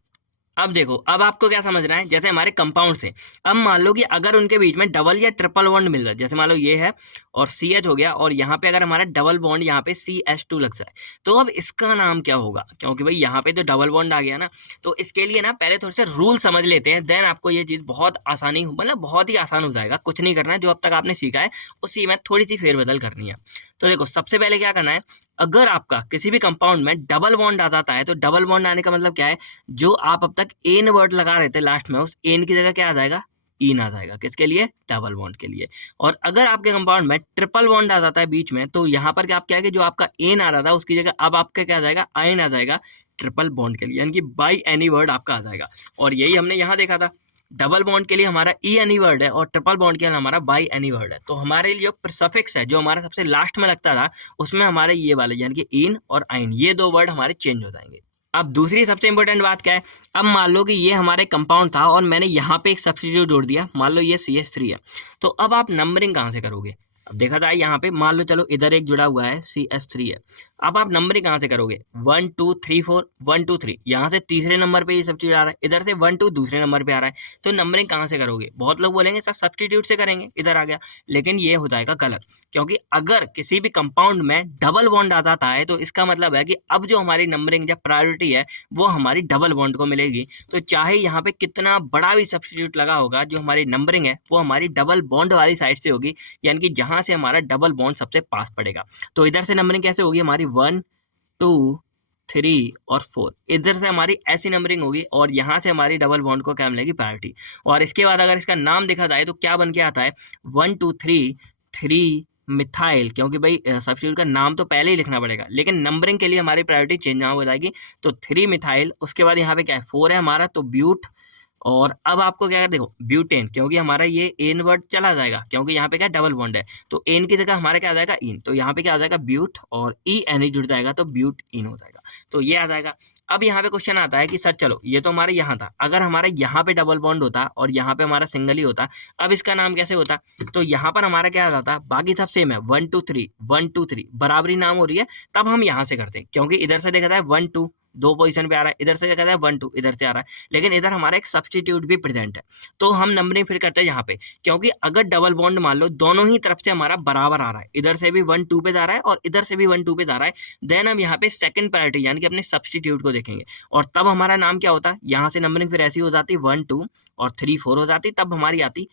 अब देखो, अब आपको क्या समझना है, जैसे हमारे कंपाउंड से, अब मान लो कि अगर उनके बीच में डबल या ट्रिपल बॉन्ड मिल रहा है, जैसे मान लो ये है और CH हो गया, और यहाँ पे अगर हमारा डबल बॉन्ड यहाँ पे CH2 लग जाए, तो अब इसका नाम क्या होगा, क्योंकि भाई यहाँ पे तो डबल बॉन्ड आ गया ना। तो इसके लिए ना पहले थोड़े से रूल समझ लेते हैं, देन आपको ये चीज़ बहुत आसानी, मतलब बहुत ही आसान हो जाएगा। कुछ नहीं करना है, जो अब तक आपने सीखा है उसी में थोड़ी सी फेरबदल करनी है। तो देखो सबसे पहले क्या करना है, अगर आपका किसी भी कंपाउंड में डबल बॉन्ड आ जाता है, तो डबल बॉन्ड आने का मतलब क्या है, जो आप अब तक एन वर्ड लगा रहे थे लास्ट में, उस एन की जगह क्या आ जाएगा, इन आ जाएगा। किसके लिए, डबल बॉन्ड के लिए। और अगर आपके कंपाउंड में ट्रिपल बॉन्ड आ जाता है बीच में, तो यहाँ पर क्या आप क्या है कि जो आपका एन आ रहा था उसकी जगह अब आपका क्या आ जाएगा, आयन आ जाएगा ट्रिपल बॉन्ड के लिए, यानी कि बाई एनी वर्ड आपका आ जाएगा। और यही हमने यहाँ देखा था, डबल बॉन्ड के लिए हमारा ई एनी वर्ड है, और ट्रिपल बॉन्ड के लिए हमारा बाई एनी वर्ड है। तो हमारे लिए जो सफिक्स है, जो हमारा सबसे लास्ट में लगता था, उसमें हमारे ये वाले यानी कि इन और आइन, ये 2 वर्ड हमारे चेंज हो जाएंगे। अब दूसरी सबसे इंपॉर्टेंट बात क्या है, अब मान लो कि ये हमारे कंपाउंड था और मैंने यहाँ पे एक सब्स्टिट्यूट जोड़ दिया, मान लो ये CH3 है, तो अब आप नंबरिंग कहाँ से करोगे। अब देखा जाए यहाँ पे मान लो, चलो इधर एक जुड़ा हुआ है CH3 है, अब आप नंबरिंग कहाँ से करोगे, 1 2 3 4 1 2 3, यहाँ से तीसरे नंबर पे ये सब चीज आ रहा है, इधर से 1 2 दूसरे नंबर पे आ रहा है, तो नंबरिंग कहाँ से करोगे। बहुत लोग बोलेंगे सर सब्स्टिट्यूट से करेंगे, इधर आ गया, लेकिन ये हो जाएगा गलत, क्योंकि अगर किसी भी कंपाउंड में डबल बॉन्ड आ जाता है, तो इसका मतलब है कि अब जो हमारी नंबरिंग या प्रायोरिटी है, वो हमारी डबल बॉन्ड को मिलेगी। तो चाहे यहाँ पे कितना बड़ा भी सब्स्टिट्यूट लगा होगा, जो हमारी नंबरिंग है वो हमारी डबल बॉन्ड वाली साइड से होगी, यानी कि जहां से हमारा डबल बॉन्ड सबसे पास पड़ेगा। तो इधर से नंबरिंग कैसे होगी हमारी, 1 2 3 और 4, इधर से हमारी ऐसी नंबरिंग होगी, और यहाँ से हमारी डबल बॉन्ड को क्या मिलेगी, प्रायोरिटी। और इसके बाद अगर इसका नाम देखा जाए तो क्या बन के आता है, 1 2 3 मिथाइल, क्योंकि भाई सब्स्टिट्यूट का नाम तो पहले ही लिखना पड़ेगा, लेकिन नंबरिंग के लिए हमारी प्रायोरिटी चेंज ना हो जाएगी। तो 3 मिथाइल, उसके बाद यहाँ पे क्या है 4 है हमारा, तो ब्यूट, और अब आपको क्या कर देखो ब्यूटेन, क्योंकि हमारा ये एन वर्ड चला जाएगा क्योंकि यहाँ पे क्या डबल बॉन्ड है, तो एन की जगह हमारा क्या आ जाएगा इन, तो यहाँ पे क्या आ जाएगा ब्यूट और ई एन ई जुड़ जाएगा तो ब्यूट इन हो जाएगा, तो ये आ जाएगा। अब यहाँ पे क्वेश्चन आता है कि सर चलो ये तो हमारे यहाँ था, अगर हमारा यहाँ पे डबल बॉन्ड होता और यहाँ पे हमारा सिंगल ही होता, अब इसका नाम कैसे होता? तो यहाँ पर हमारा क्या आ जाता, बाकी सब सेम है 1 2 3 1 2 3 बराबरी नाम हो रही है, तब हम यहाँ से करते हैं क्योंकि इधर से देखा जाए 1 2 दो पोजीशन पे आ रहा है, इधर से देखा जाए 1 2 इधर से आ रहा है, लेकिन इधर हमारा एक सब्स्टिट्यूट भी प्रेजेंट है, तो हम नंबरिंग फिर करते हैं यहाँ पे, क्योंकि अगर डबल बॉन्ड मान लो दोनों ही तरफ से हमारा बराबर आ रहा है, इधर से भी 1 2 पे जा रहा है और इधर से भी 1 2 पे जा रहा है, देन हम यहाँ पे सेकंड प्रायोरिटी यानी कि अपने सब्स्टिट्यूट को देखेंगे, और तब हमारा नाम क्या होता है, यहाँ से नंबरिंग फिर ऐसी हो जाती 1 2 और 3 4 हो जाती, तब हमारी आती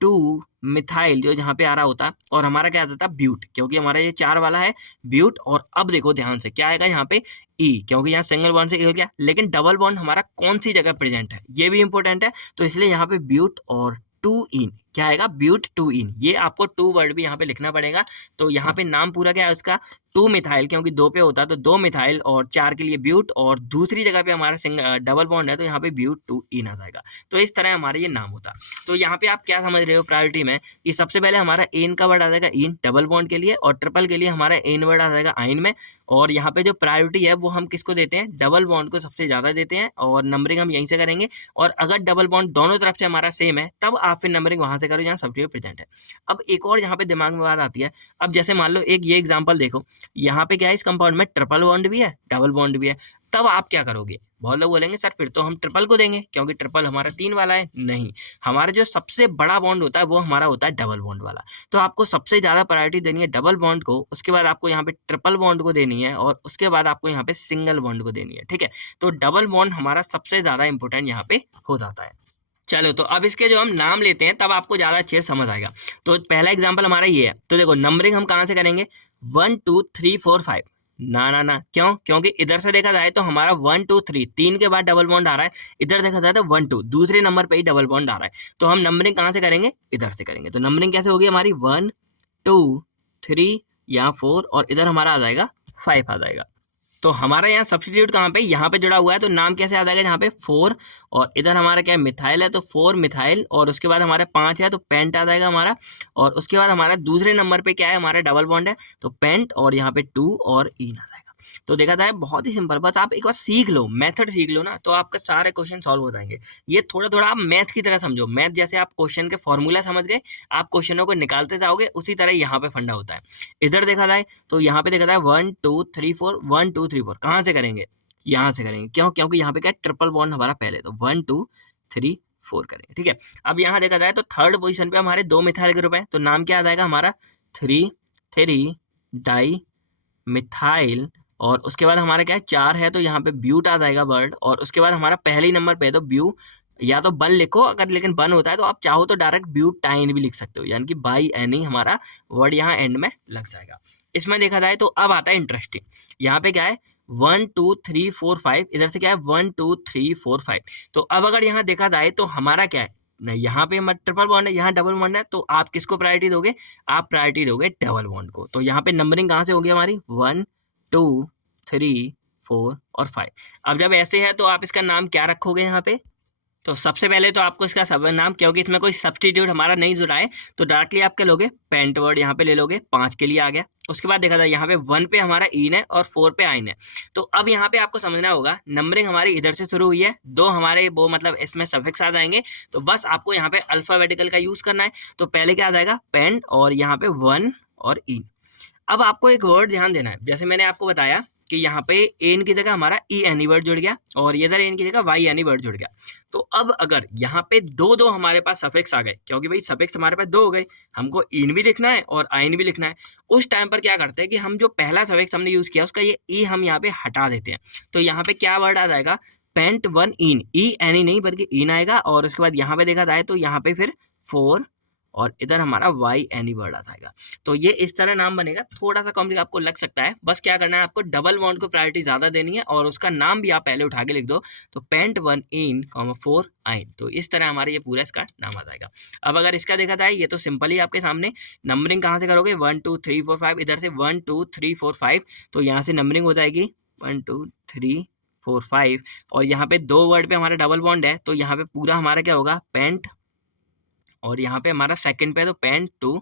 2 मिथाइल जो यहाँ पे आ रहा होता, और हमारा क्या आता था ब्यूट, क्योंकि हमारा ये 4 वाला है ब्यूट, और अब देखो ध्यान से क्या आएगा यहाँ पे ई, क्योंकि यहाँ सिंगल बॉन्ड से ई हो गया, लेकिन डबल बॉन्ड हमारा कौन सी जगह प्रेजेंट है ये भी इंपॉर्टेंट है, तो इसलिए यहाँ पे ब्यूट और 2 इन क्या आएगा ब्यूट 2 इन, ये आपको 2 वर्ड भी यहाँ पे लिखना पड़ेगा, तो यहाँ पे नाम पूरा क्या है उसका 2 मिथाइल, क्योंकि 2 पे होता है तो 2 मिथाइल और 4 के लिए ब्यूट, और दूसरी जगह पे हमारा डबल बॉन्ड है तो यहाँ पे ब्यूट 2 इन आ जाएगा, तो इस तरह हमारा ये नाम होता। तो यहाँ पे आप क्या समझ रहे हो प्रायोरिटी में कि सबसे पहले हमारा एन का वर्ड आ जाएगा इन डबल बॉन्ड के लिए, और ट्रिपल के लिए हमारा एन वर्ड आ जाएगा आइन में, और यहाँ पे जो प्रायोरिटी है वो हम किसको देते हैं, डबल बॉन्ड को सबसे ज्यादा देते हैं, और नंबरिंग हम यहीं से करेंगे, और अगर डबल बॉन्ड दोनों तरफ से हमारा सेम है तब आप फिर नंबरिंग वहां से करो जहाँ सब्स्टिट्यूट प्रेजेंट है। अब एक और यहाँ पे दिमाग में बात आती है, अब जैसे मान लो एक ये एग्जाम्पल देखो, यहाँ पे क्या है इस कंपाउंड में ट्रिपल बॉन्ड भी है डबल बॉन्ड भी है, तब आप क्या करोगे, बहुत लोग बोलेंगे सर फिर तो हम ट्रिपल को देंगे क्योंकि ट्रिपल हमारा 3 वाला है, नहीं, हमारा जो सबसे बड़ा बॉन्ड होता है वो हमारा होता है डबल बॉन्ड वाला, तो आपको सबसे ज्यादा प्रायोरिटी देनी है डबल बॉन्ड को, उसके बाद आपको यहाँ पे ट्रिपल बॉन्ड को देनी है, और उसके बाद आपको यहाँ पे सिंगल बॉन्ड को देनी है, ठीक है, तो डबल बॉन्ड हमारा सबसे ज्यादा इंपॉर्टेंट यहाँ पे हो जाता है। चलो तो अब इसके जो हम नाम लेते हैं तब आपको ज़्यादा अच्छे से समझ आएगा, तो पहला एग्जांपल हमारा ये है, तो देखो नंबरिंग हम कहाँ से करेंगे 1 2 3 4 5, ना ना ना, क्यों, क्योंकि इधर से देखा जाए तो हमारा 1 2 3 3 के बाद डबल बॉन्ड आ रहा है, इधर देखा जाए तो 1 2 दूसरे नंबर पे ही डबल बॉन्ड आ रहा है, तो हम नंबरिंग कहाँ से करेंगे, इधर से करेंगे, तो नंबरिंग कैसे होगी हमारी 1 2 3 यहाँ 4 और इधर हमारा आ जाएगा 5 आ जाएगा, तो हमारा यहाँ सब्स्टिट्यूट कहाँ पे यहाँ पे जुड़ा हुआ है, तो नाम कैसे आ जाएगा यहाँ पे 4, और इधर हमारा क्या है मिथाइल है तो 4 मिथाइल, और उसके बाद हमारा 5 है तो पेंट आ जाएगा हमारा, और उसके बाद हमारा दूसरे नंबर पे क्या है हमारा डबल बॉन्ड है तो पेंट, और यहाँ पे 2 और इन आ जाएगा। तो देखा जाए बहुत ही सिंपल, बस आप एक बार सीख लो, मेथड सीख लो ना, तो आपके सारे क्वेश्चन सॉल्व हो जाएंगे। ये थोड़ा थोड़ा आप मैथ की तरह समझो, मैथ जैसे आप क्वेश्चन के फॉर्मूला समझ गए, आप क्वेश्चनों को निकालते जाओगे, उसी तरह यहाँ पे फंडा होता है। इधर देखा जाए तो यहाँ पे देखा जाए 1 2 3 4 1 2 3 4 कहाँ से करेंगे, यहाँ से करेंगे, क्यों, क्योंकि यहाँ पे क्या ट्रिपल बॉन्ड हमारा पहले, तो 1 2 3 4 करेंगे, ठीक है। अब यहाँ देखा जाए तो थर्ड पोजीशन पे हमारे 2 मिथाइल ग्रुप है, तो नाम क्या आ जाएगा हमारा 3 3 डाई मिथाइल, और उसके बाद हमारा क्या है 4 है तो यहाँ पे ब्यूट आ जाएगा वर्ड, और उसके बाद हमारा पहले ही नंबर पे है तो ब्यू, या तो बन लिखो अगर, लेकिन बन होता है तो आप चाहो तो डायरेक्ट ब्यूटाइन भी लिख सकते हो, यानी कि बाई एन ही हमारा वर्ड यहाँ एंड में लग जाएगा। इसमें देखा जाए तो अब आता है इंटरेस्टिंग, यहाँ पे क्या है 1 2 3 4 5, इधर से क्या है 1 2 3 4 5, तो अब अगर यहाँ देखा जाए तो हमारा क्या है, नहीं यहाँ पे ट्रिपल बॉन्ड है, यहाँ डबल बॉन्ड है, तो आप किसको प्रायोरिटी दोगे, आप प्रायोरिटी दोगे डबल बॉन्ड को, तो यहाँ पे नंबरिंग कहाँ से होगी हमारी 1 2 3 4 और 5। अब जब ऐसे है तो आप इसका नाम क्या रखोगे यहाँ पे, तो सबसे पहले तो आपको इसका सब नाम, क्योंकि इसमें कोई सब्स्टिट्यूट हमारा नहीं जुड़ा है, तो डायरेक्टली आप क्या लोगे पेंट वर्ड यहाँ पे ले लोगे, 5 के लिए आ गया। उसके बाद देखा जाए यहाँ पे 1 पे हमारा इन है और 4 पे आइन है, तो अब यहाँ पे आपको समझना होगा नंबरिंग हमारी इधर से शुरू हुई है, 2 हमारे वो मतलब इसमें सफिक्स आ जाएंगे, तो बस आपको यहाँ पे अल्फाबेटिकल का यूज करना है, तो पहले क्या आ जाएगा पेंट और यहाँ पे 1 और इन। अब आपको एक वर्ड ध्यान देना है, जैसे मैंने आपको बताया कि यहाँ पे एन की जगह हमारा ई एनी वर्ड जुड़ गया और इधर एन की जगह वाई एनी वर्ड जुड़ गया, तो अब अगर यहाँ पे दो दो हमारे पास सफिक्स आ गए, क्योंकि भाई सफिक्स हमारे पास 2 हो गए, हमको इन भी लिखना है और आइन भी लिखना है, उस टाइम पर क्या करते हैं कि हम जो पहला सफिक्स हमने यूज किया उसका ये ई हम यहाँ पे हटा देते हैं, तो यहाँ पे क्या वर्ड आ जाएगा पेंट 1 इन, ई एनी नहीं बल्कि इन आएगा, और उसके बाद यहाँ पे देखा जाए तो यहाँ पे फिर 4 और इधर हमारा वाई एनी वर्ड आ जाएगा, तो ये इस तरह नाम बनेगा। थोड़ा सा कॉम्प्लिकेट आपको लग सकता है, बस क्या करना है आपको डबल बॉन्ड को प्रायोरिटी ज्यादा देनी है और उसका नाम भी आप पहले उठा के लिख दो, तो पेंट 1 इन 4 आइन, तो इस तरह हमारे ये पूरा इसका नाम आ जाएगा। अब अगर इसका देखा जाए ये तो सिंपल ही आपके सामने, नंबरिंग कहाँ से करोगे 1 2 3 4 5, इधर से 1 2 3 4 5, तो यहाँ से नंबरिंग हो जाएगी 1 2 3 4 5 और यहाँ पे 2 वर्ड पे हमारा डबल बॉन्ड है, तो यहाँ पे पूरा हमारा क्या होगा पेंट, और यहाँ पे हमारा सेकंड पे है तो पेंट टू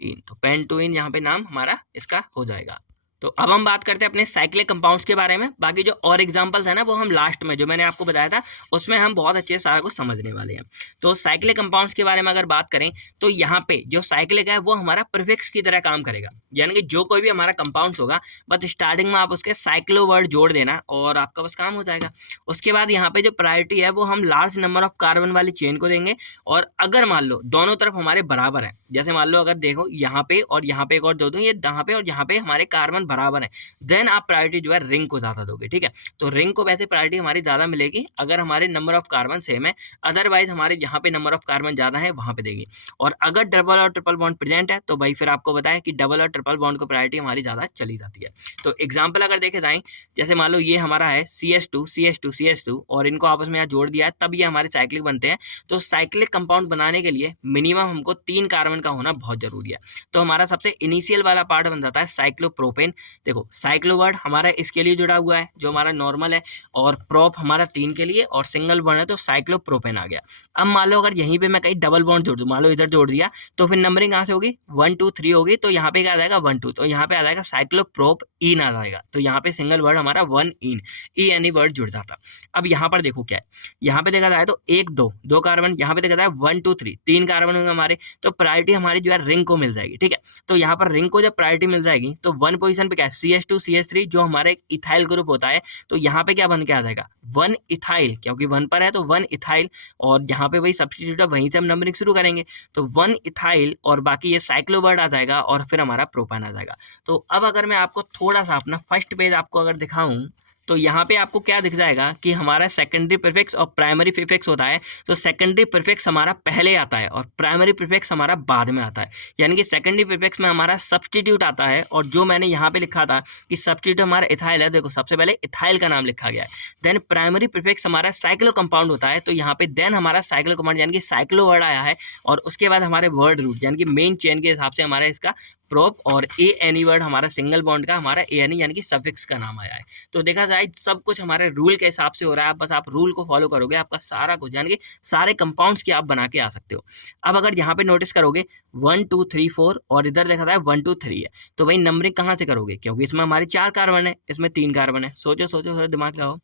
इन, तो पेंट टू इन यहाँ पे नाम हमारा इसका हो जाएगा। तो अब हम बात करते हैं अपने साइक्लिक कंपाउंड्स के बारे में। बाकी जो और एग्जांपल्स है ना वो हम लास्ट में, जो मैंने आपको बताया था उसमें हम बहुत अच्छे से सारा कुछ समझने वाले हैं। तो साइक्लिक कंपाउंड्स के बारे में अगर बात करें तो यहाँ पे जो साइक्लिक है वो हमारा प्रीफिक्स की तरह काम करेगा, यानी कि जो कोई भी हमारा कंपाउंड्स होगा बस स्टार्टिंग में आप उसके साइक्लो वर्ड जोड़ देना और आपका बस काम हो जाएगा। उसके बाद यहाँ पे जो प्रायोरिटी है वो हम लार्ज नंबर ऑफ कार्बन वाली चेन को देंगे, और अगर मान लो दोनों तरफ हमारे बराबर है, जैसे मान लो अगर देखो यहाँ पे और यहाँ पे एक और दो दूं, ये यहाँ पे और यहाँ पे हमारे कार्बन बराबर है, देन आप प्रायोरिटी जो है रिंग को ज्यादा दोगे। ठीक है, तो रिंग को वैसे प्रायोरिटी हमारी ज्यादा मिलेगी अगर हमारे नंबर ऑफ कार्बन सेम है, अदरवाइज हमारे यहाँ पे नंबर ऑफ कार्बन ज्यादा है वहां पे देगी। और अगर डबल और ट्रिपल बॉन्ड प्रेजेंट है तो भाई फिर आपको बताया कि डबल और ट्रिपल बॉन्ड को प्रायोरिटी हमारी ज्यादा चली जाती है। तो एग्जाम्पल अगर देखे जाए, जैसे मान लो ये हमारा है CH2 CH2 CH2 और इनको आपस में यहाँ जोड़ दिया है तब ये हमारे साइक्लिक बनते हैं। तो साइक्लिक कंपाउंड बनाने के लिए मिनिमम हमको 3 कार्बन का होना बहुत जरूरी है। तो हमारा सबसे इनिशियल वाला पार्ट बन जाता है साइक्लोप्रोपेन। देखो साइक्लो वर्ड हमारा इसके लिए जुड़ा हुआ है जो हमारा नॉर्मल है, और प्रोप हमारा 3 के लिए, और सिंगल बॉन्ड है तो साइक्लोप्रोपेन आ गया। अब मान लो अगर यहीं पे मैं कहीं डबल बॉन्ड जोड़ दूं, मान लो इधर जोड़ दिया, तो फिर नंबरिंग कहाँ से होगी 1 2 3 होगी, तो यहाँ पे क्या आ जाएगा 1 2, तो यहाँ पे आ जाएगा साइक्लोप्रोप इन आ जाएगा। तो यहाँ पे सिंगल वर्ड हमारा 1 इन ई एनी वर्ड जुड़ जाता। अब यहाँ पर देखो क्या है, यहाँ पे देखा जाए तो 1 2 2 कार्बन, यहाँ पे देखा जाए 1 2 3 3 कार्बन होंगे हमारे, तो प्रायोरिटी हमारी जो है रिंग को मिल जाएगी। ठीक है, तो यहाँ पर रिंग को जब प्रायोरिटी मिल जाएगी तो 1 पोजीशन पे क्या है CH2 CH3 जो हमारा एक इथाइल ग्रुप होता है, तो यहाँ पे क्या बन के आ जाएगा 1 इथाइल, क्योंकि 1 पर है तो 1 इथाइल, और यहाँ पे वही सब्स्टिट्यूट है वहीं से हम नंबरिंग शुरू करेंगे, तो 1 इथाइल और बाकी ये साइक्लो वर्ड आ जाएगा और फिर हमारा प्रोपान आ जाएगा। तो अब अगर मैं आपको थोड़ा सा अपना फर्स्ट पेज आपको अगर दिखाऊं तो यहाँ पे आपको क्या दिख जाएगा कि हमारा सेकेंडरी प्रीफिक्स और प्राइमरी प्रीफिक्स होता है। तो सेकेंडरी प्रीफिक्स हमारा पहले आता है और प्राइमरी प्रीफिक्स हमारा बाद में आता है, यानी कि सेकेंडरी प्रीफिक्स में हमारा सब्स्टिट्यूट आता है, और जो मैंने यहाँ पे लिखा था कि सब्स्टिट्यूट हमारा इथाइल है, देखो सबसे पहले इथाइल का नाम लिखा गया है। देन प्राइमरी प्रीफिक्स हमारा साइक्लो कंपाउंड होता है, तो यहाँ पे देन हमारा साइक्लो कंपाउंड यानी कि साइक्लो वर्ड आया है, और उसके बाद हमारे वर्ड रूट यानी कि मेन चेन के हिसाब से हमारा इसका प्रोप, और ए एनी वर्ड हमारा सिंगल बॉन्ड का हमारा ए एनी यानी कि सफिक्स का नाम आया है। तो देखा जाए सब कुछ हमारे रूल के हिसाब से हो रहा है, बस आप रूल को फॉलो करोगे आपका सारा कुछ यानी कि सारे कंपाउंड्स के आप बना के आ सकते हो। अब अगर यहाँ पे नोटिस करोगे 1 2 3 4 और इधर देखा जाए 1 2 3 है, तो भाई नंबरिंग कहाँ से करोगे, क्योंकि इसमें हमारे 4 कार्बन है, इसमें 3 कार्बन है। सोचो सोचो थोड़ा दिमाग लगाओ,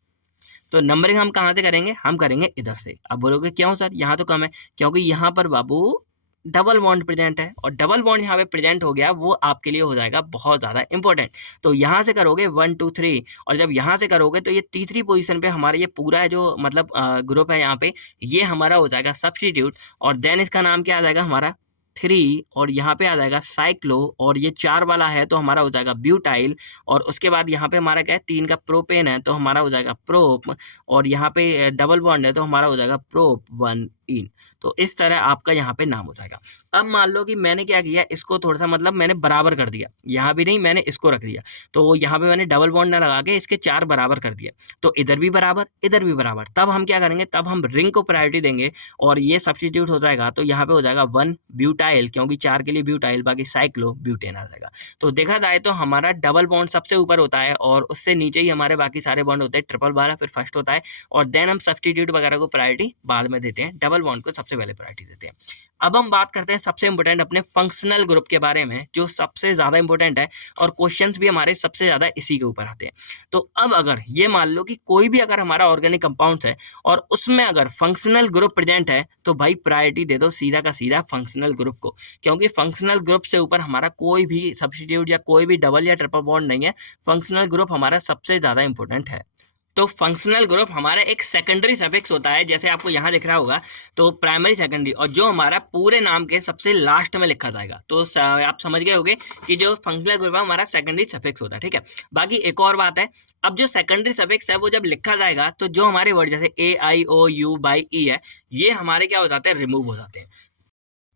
तो नंबरिंग हम कहाँ से करेंगे, हम करेंगे इधर से। अब बोलोगे क्यों सर यहाँ तो कम है, क्योंकि यहाँ पर बाबू डबल बॉन्ड प्रेजेंट है, और डबल बॉन्ड यहाँ पे प्रेजेंट हो गया वो आपके लिए हो जाएगा बहुत ज़्यादा इंपॉर्टेंट। तो यहाँ से करोगे 1 2 3, और जब यहाँ से करोगे तो ये तीसरी पोजीशन पे हमारा ये पूरा है जो मतलब ग्रुप है यहाँ पे, ये हमारा हो जाएगा सब्स्टिट्यूट, और देन इसका नाम क्या आ जाएगा हमारा 3, और यहाँ पे आ जाएगा साइक्लो, और ये 4 वाला है तो हमारा हो जाएगा ब्यूटाइल, और उसके बाद यहाँ पे हमारा क्या है 3 का प्रोपेन है तो हमारा हो जाएगा प्रोप, और यहाँ पे डबल बॉन्ड है तो हमारा हो जाएगा प्रोप 1 इन। तो इस तरह आपका यहाँ पे नाम हो जाएगा। अब मान लो कि मैंने क्या किया, इसको थोड़ा सा मतलब मैंने बराबर कर दिया, यहाँ भी नहीं मैंने इसको रख दिया, तो यहाँ पे मैंने डबल बॉन्ड ना लगा के इसके 4 बराबर कर दिया, तो इधर भी बराबर इधर भी बराबर। तब हम क्या करेंगे, तब हम रिंग को प्रायोरिटी देंगे, और ये सब्स्टिट्यूट हो जाएगा, तो यहाँ पे हो जाएगा 1 ब्यूटाइल, क्योंकि 4 के लिए ब्यूटाइल, बाकी साइक्लो ब्यूटेन आ जाएगा। तो देखा जाए तो हमारा डबल बॉन्ड सबसे ऊपर होता है, और उससे नीचे ही हमारे बाकी सारे बॉन्ड होते हैं, ट्रिपल वाला फिर फर्स्ट होता है, और देन हम सब्स्टिट्यूट वगैरह को प्रायोरिटी बाद में देते हैं, डबल बॉन्ड को सबसे पहले प्रायोरिटी देते हैं। अब हम बात करते हैं सबसे इंपॉर्टेंट अपने फंक्शनल ग्रुप के बारे में, जो सबसे ज़्यादा इंपॉर्टेंट है, और क्वेश्चंस भी हमारे सबसे ज़्यादा इसी के ऊपर आते हैं। तो अब अगर ये मान लो कि कोई भी अगर हमारा ऑर्गेनिक कंपाउंड है और उसमें अगर फंक्शनल ग्रुप प्रेजेंट है, तो भाई प्रायोरिटी दे दो सीधा का सीधा फंक्शनल ग्रुप को, क्योंकि फंक्शनल ग्रुप से ऊपर हमारा कोई भी सब्स्टिट्यूट या कोई भी डबल या ट्रिपल बॉन्ड नहीं है। फंक्शनल ग्रुप हमारा सबसे ज़्यादा इंपॉर्टेंट है। तो फंक्शनल ग्रुप हमारा एक सेकेंडरी सफिक्स होता है, जैसे आपको यहाँ दिख रहा होगा, तो प्राइमरी सेकेंडरी, और जो हमारा पूरे नाम के सबसे लास्ट में लिखा जाएगा। तो आप समझ गए होंगे कि जो फंक्शनल ग्रुप है हमारा सेकेंडरी सफिक्स होता है। ठीक है, बाकी एक और बात है, अब जो सेकेंडरी सफिक्स है वो जब लिखा जाएगा तो जो हमारे वर्ड जैसे A I O U by E है, ये हमारे क्या हो जाते हैं, रिमूव हो जाते हैं।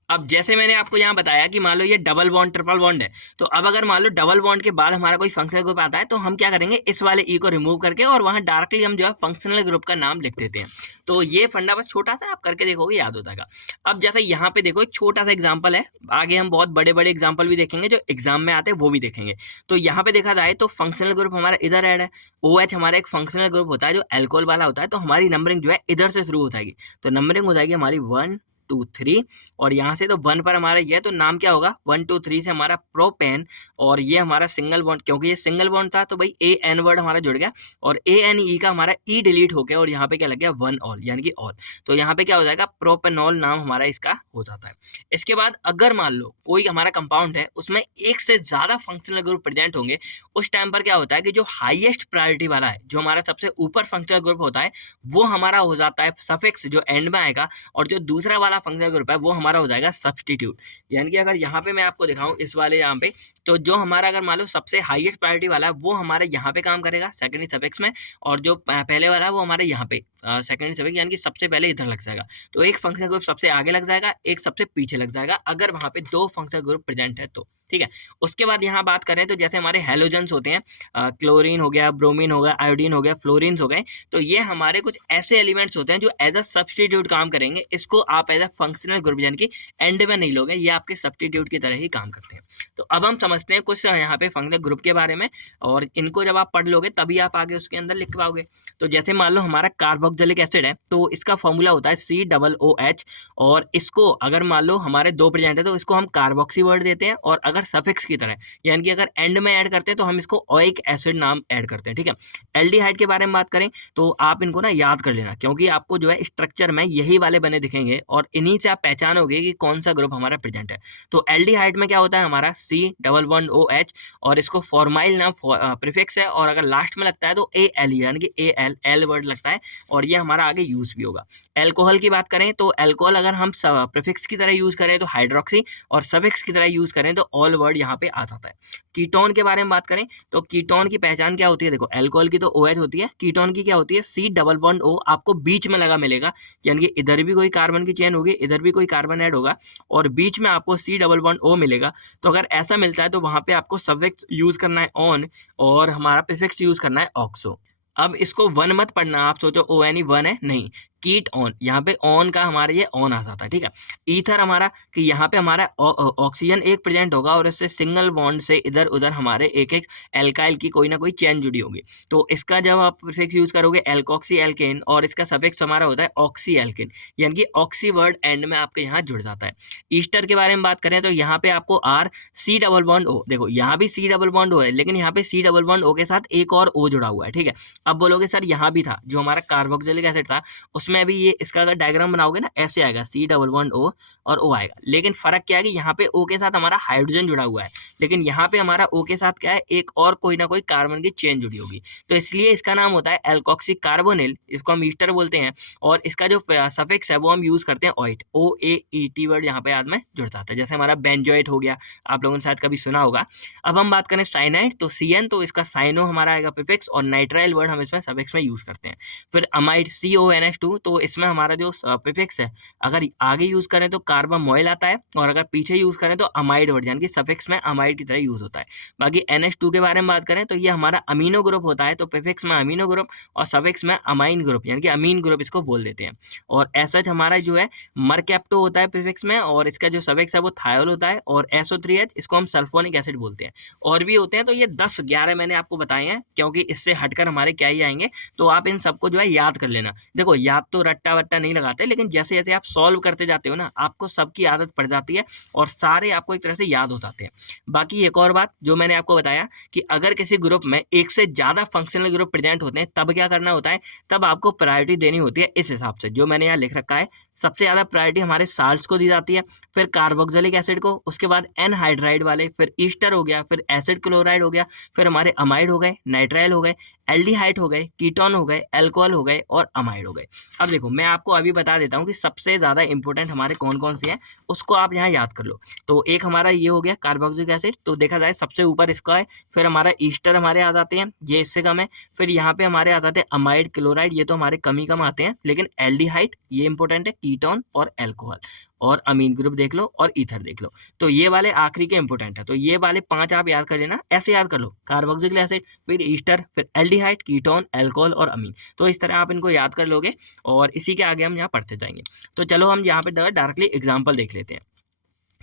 अब जैसे मैंने आपको यहाँ बताया कि मान लो ये डबल बॉन्ड ट्रिपल बॉन्ड है, तो अब अगर मान लो डबल बॉन्ड के बाद हमारा कोई फंक्शनल ग्रुप आता है तो हम क्या करेंगे, इस वाले ई को रिमूव करके और वहाँ डायरेक्टली हम जो है फंक्शनल ग्रुप का नाम लिख देते हैं। तो ये फंडा बस छोटा सा आप करके देखोगे याद हो जाएगा। अब जैसे यहाँ पे देखो एक छोटा सा एग्जाम्पल है, आगे हम बहुत बड़े बड़े एग्जाम्पल भी देखेंगे जो एग्जाम में आते हैं वो भी देखेंगे। तो यहाँ पे देखा जाए तो फंक्शनल ग्रुप हमारा इधर ऐड है, ओ एच हमारा एक फंक्शनल ग्रुप होता है जो एल्कोहल वाला होता है, तो हमारी नंबरिंग जो है इधर से शुरू हो जाएगी। तो नंबरिंग हो जाएगी हमारी 1 2 3, और यहाँ से तो 1 पर हमारा ये, तो नाम क्या होगा 1 2 3 से हमारा प्रोपेन, और ये हमारा सिंगल बॉन्ड, क्योंकि ये सिंगल बॉन्ड था तो भाई ए एन वर्ड हमारा जुड़ गया, और ए एन ई का हमारा ई डिलीट हो गया और यहाँ पे क्या लग गया 1 ऑल, यानी कि ऑल। तो यहाँ पे क्या हो जाएगा, प्रोपेनॉल नाम हमारा इसका हो जाता है। इसके बाद अगर मान लो कोई हमारा कंपाउंड है उसमें एक से ज्यादा फंक्शनल ग्रुप प्रेजेंट होंगे, उस टाइम पर क्या होता है कि जो हाईएस्ट प्रायोरिटी वाला है, जो हमारा सबसे ऊपर फंक्शनल ग्रुप होता है, वो हमारा हो जाता है सफिक्स जो एंड में आएगा, और जो दूसरा वाला फंक्शनल ग्रुप है वो हमारा हो जाएगा सब्स्टिट्यूट। यानी कि अगर यहाँ पे मैं आपको दिखाऊं इस वाले यहाँ पे, तो जो हमारा अगर मान लो सबसे हाईएस्ट प्रायोरिटी वाला है वो हमारे यहाँ पे काम करेगा सेकेंडरी सफिक्स में, और जो पहले वाला है वो हमारे यहाँ पे सेकेंडरी सफिक्स, यानी कि सबसे पहले इधर लग जाएगा। तो एक फंक्शनल ग्रुप सबसे आगे लग जाएगा, एक सबसे पीछे लग जाएगा, अगर वहाँ पे दो फंक्शनल ग्रुप प्रेजेंट है तो। ठीक है। उसके बाद यहाँ बात करें तो जैसे हमारे हेलोजन्स होते हैं, क्लोरीन हो गया, ब्रोमीन हो गया, आयोडीन हो गया, फ्लोरीन्स हो गए, तो ये हमारे कुछ ऐसे एलिमेंट्स होते हैं जो एज अ सब्स्टिट्यूट काम करेंगे। इसको आप एज अ फंक्शनल ग्रुप यानी कि एंड में नहीं लोगे, ये आपके सब्स्टिट्यूट की तरह ही काम करते हैं। तो अब हम समझते हैं कुछ यहाँ पे फंक्शनल ग्रुप के बारे में, और इनको जब आप पढ़ लोगे तभी आप आगे उसके अंदर लिख पाओगे। तो जैसे मान लो हमारा कार्बोक्सिलिक एसिड है, तो इसका फॉर्मूला होता है COOH, और इसको अगर मान लो हमारे दो प्रेजेंट है तो इसको हम कार्बोक्सी वर्ड देते हैं, और अगर सफिक्स की तरह यानी कि अगर एंड में ऐड करते हैं तो हम इसको ओइक एसिड नाम ऐड करते हैं। ठीक है। एल्डिहाइड के बारे में बात करें तो आप इनको ना याद कर लेना, क्योंकि आपको जो है स्ट्रक्चर में यही वाले बने दिखेंगे, और इन्हीं से आप पहचानोगे कि कौन सा ग्रुप हमारा प्रेजेंट है। तो एल्डिहाइड में क्या होता है हमारा C+OH, और इसको फॉर्माइल नाम प्रीफिक्स है, और अगर लास्ट में लगता है तो AL यानी कि एल वर्ड लगता है, और ये हमारा आगे यूज भी होगा। एल्कोहल की बात करें तो एल्कोहल अगर हम प्रीफिक्स की तरह यूज करें तो हाइड्रोक्सी, और सफिक्स की तरह यूज करें तो ऑल वर्ड यहाँ पे आ जाता है। कीटोन के बारे में बात करें तो कीटोन की पहचान क्या होती है, देखो एल्कोहल की तो OH होती है, कीटोन की क्या होती है C+O, आपको बीच में लगा मिलेगा, यानी कि इधर भी कोई कार्बन की चेन होगी, इधर भी कोई कार्बन ऐड होगा, और बीच में आपको C+O मिलेगा। तो अगर ऐसा मिलता है तो वहां पे आपको सफिक्स यूज करना है ऑन, और हमारा प्रीफिक्स यूज करना है ऑक्सो। अब इसको वन मत पढ़ना, आप सोचो ON वन है, नहीं, कीट ऑन, यहाँ पे ऑन का हमारे ये ऑन आ जाता है। ठीक है। ईथर हमारा कि यहाँ पे हमारा ऑक्सीजन एक प्रेजेंट होगा, और इससे सिंगल बॉन्ड से इधर उधर हमारे एक एक एल्काइल की कोई ना कोई चेन जुड़ी होगी, तो इसका जब आप प्रीफिक्स यूज करोगे एल्कोक्सी एल्केन, और इसका सफिक्स हमारा होता है ऑक्सी एल्केन, यानी कि ऑक्सी वर्ड एंड में आपके यहाँ जुड़ जाता है। ईस्टर के बारे में बात करें तो यहाँ पे आपको R C+O, देखो यहाँ भी C+O है, लेकिन यहाँ पे C+O के साथ एक और O जुड़ा हुआ है। ठीक है। अब बोलोगे सर यहाँ भी था, जो हमारा कार्बोक्सिलिक एसिड था उसमें भी ये, इसका अगर डायग्राम बनाओगे ना ऐसे आएगा C+O और O आएगा, लेकिन फर्क क्या है कि यहाँ पे O के साथ हमारा हाइड्रोजन जुड़ा हुआ है, लेकिन यहाँ पे हमारा O के साथ क्या है, एक और कोई ना कोई कार्बन की चेन जुड़ी होगी, तो इसलिए इसका नाम होता है एल्कोक्सी कार्बोनिल, इसको हम ईस्टर बोलते हैं, और इसका जो सफिक्स है वो हम यूज करते हैं ऑइट, OAET वर्ड यहाँ पे याद में जुड़ जाता है, जैसे हमारा बेंजोइट हो गया, आप लोगों ने शायद कभी सुना होगा। अब हम बात करें साइनाइड तो CN, तो इसका साइनो हमारा आएगा प्रीफिक्स, और नाइट्राइल वर्ड हम इसमें सफिक्स में यूज करते हैं। फिर अमाइड CONH2, तो इसमें हमारा जो प्रीफिक्स है अगर आगे यूज करें तो कार्बामोइल आता है, और अगर पीछे यूज करें तो अमाइड वर्ड, यानी कि सफिक्स में अमाइड की तरह यूज होता है। बाकी NH2 के बारे में बात करें तो ये हमारा अमीनो ग्रुप होता है, तो प्रीफिक्स में अमीनो ग्रुप और सफिक्स में अमाइन ग्रुप, यानी कि अमीन ग्रुप इसको बोल देते हैं। और एसएच हमारा जो है मरकैप्टो होता है प्रीफिक्स में, और इसका जो सफिक्स है वो थायोल होता है, और SO3H इसको हम सल्फोनिक एसिड बोलते हैं। और भी होते हैं, तो ये 10-11 मैंने आपको बताए हैं, क्योंकि इससे हटकर हमारे क्या ही आएंगे, तो आप इन सबको जो है याद कर लेना। देखो याद तो रट्टा वट्टा नहीं लगाते, लेकिन जैसे जैसे आप सॉल्व करते जाते हो ना, आपको सबकी आदत पड़ जाती है, और सारे आपको एक तरह से याद हो जाते हैं। बाकी एक और बात जो मैंने आपको बताया कि अगर किसी ग्रुप में एक से ज्यादा फंक्शनल ग्रुप प्रेजेंट होते हैं तब क्या करना होता है, तब आपको प्रायोरिटी देनी होती है इस हिसाब से जो मैंने यहाँ लिख रखा है। सबसे ज्यादा प्रायोरिटी हमारे साल्ट्स को दी जाती है, फिर कार्बोक्सिलिक एसिड को, उसके बाद एनहाइड्राइड वाले, फिर ईस्टर हो गया, फिर एसिड क्लोराइड हो गया, फिर हमारे अमाइड हो गए, नाइट्राइल हो गए, एल्डिहाइड हो गए, कीटोन हो गए, एल्कोहल हो गए, और अमाइड हो गए। अब देखो मैं आपको अभी बता देता हूँ कि सबसे ज्यादा इंपॉर्टेंट हमारे कौन कौन से हैं, उसको आप यहाँ याद कर लो। तो एक हमारा ये हो गया कार्बोक्सिलिक एसिड, तो देखा जाए सबसे ऊपर इसका है, फिर हमारा ईस्टर हमारे आ जाते हैं, ये इससे कम है, फिर यहाँ पे हमारे आ जाते हैं अमाइड क्लोराइड, ये तो हमारे कम ही कम आते हैं, लेकिन एल्डिहाइड ये इंपॉर्टेंट है, कीटोन और एल्कोहल। और अमीन ग्रुप देख लो और ईथर देख लो। तो ये वाले आखिरी के इंपोर्टेंट है, तो ये वाले 5 आप याद कर लेना, ऐसे याद कर लो, कार्बोक्सिलिक एसिड, फिर ईस्टर, फिर एल्डिहाइड, कीटोन, अल्कोहल और अमीन। तो इस तरह आप इनको याद कर लोगे और इसी के आगे हम यहाँ पढ़ते जाएंगे। तो चलो हम यहाँ पे डायरेक्टली एग्जाम्पल देख लेते हैं।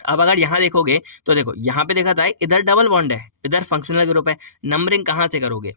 अब अगर यहाँ देखोगे तो देखो यहाँ पे देखा जाए, इधर डबल बॉन्ड है, इधर फंक्शनल ग्रुप है, नंबरिंग कहाँ से करोगे?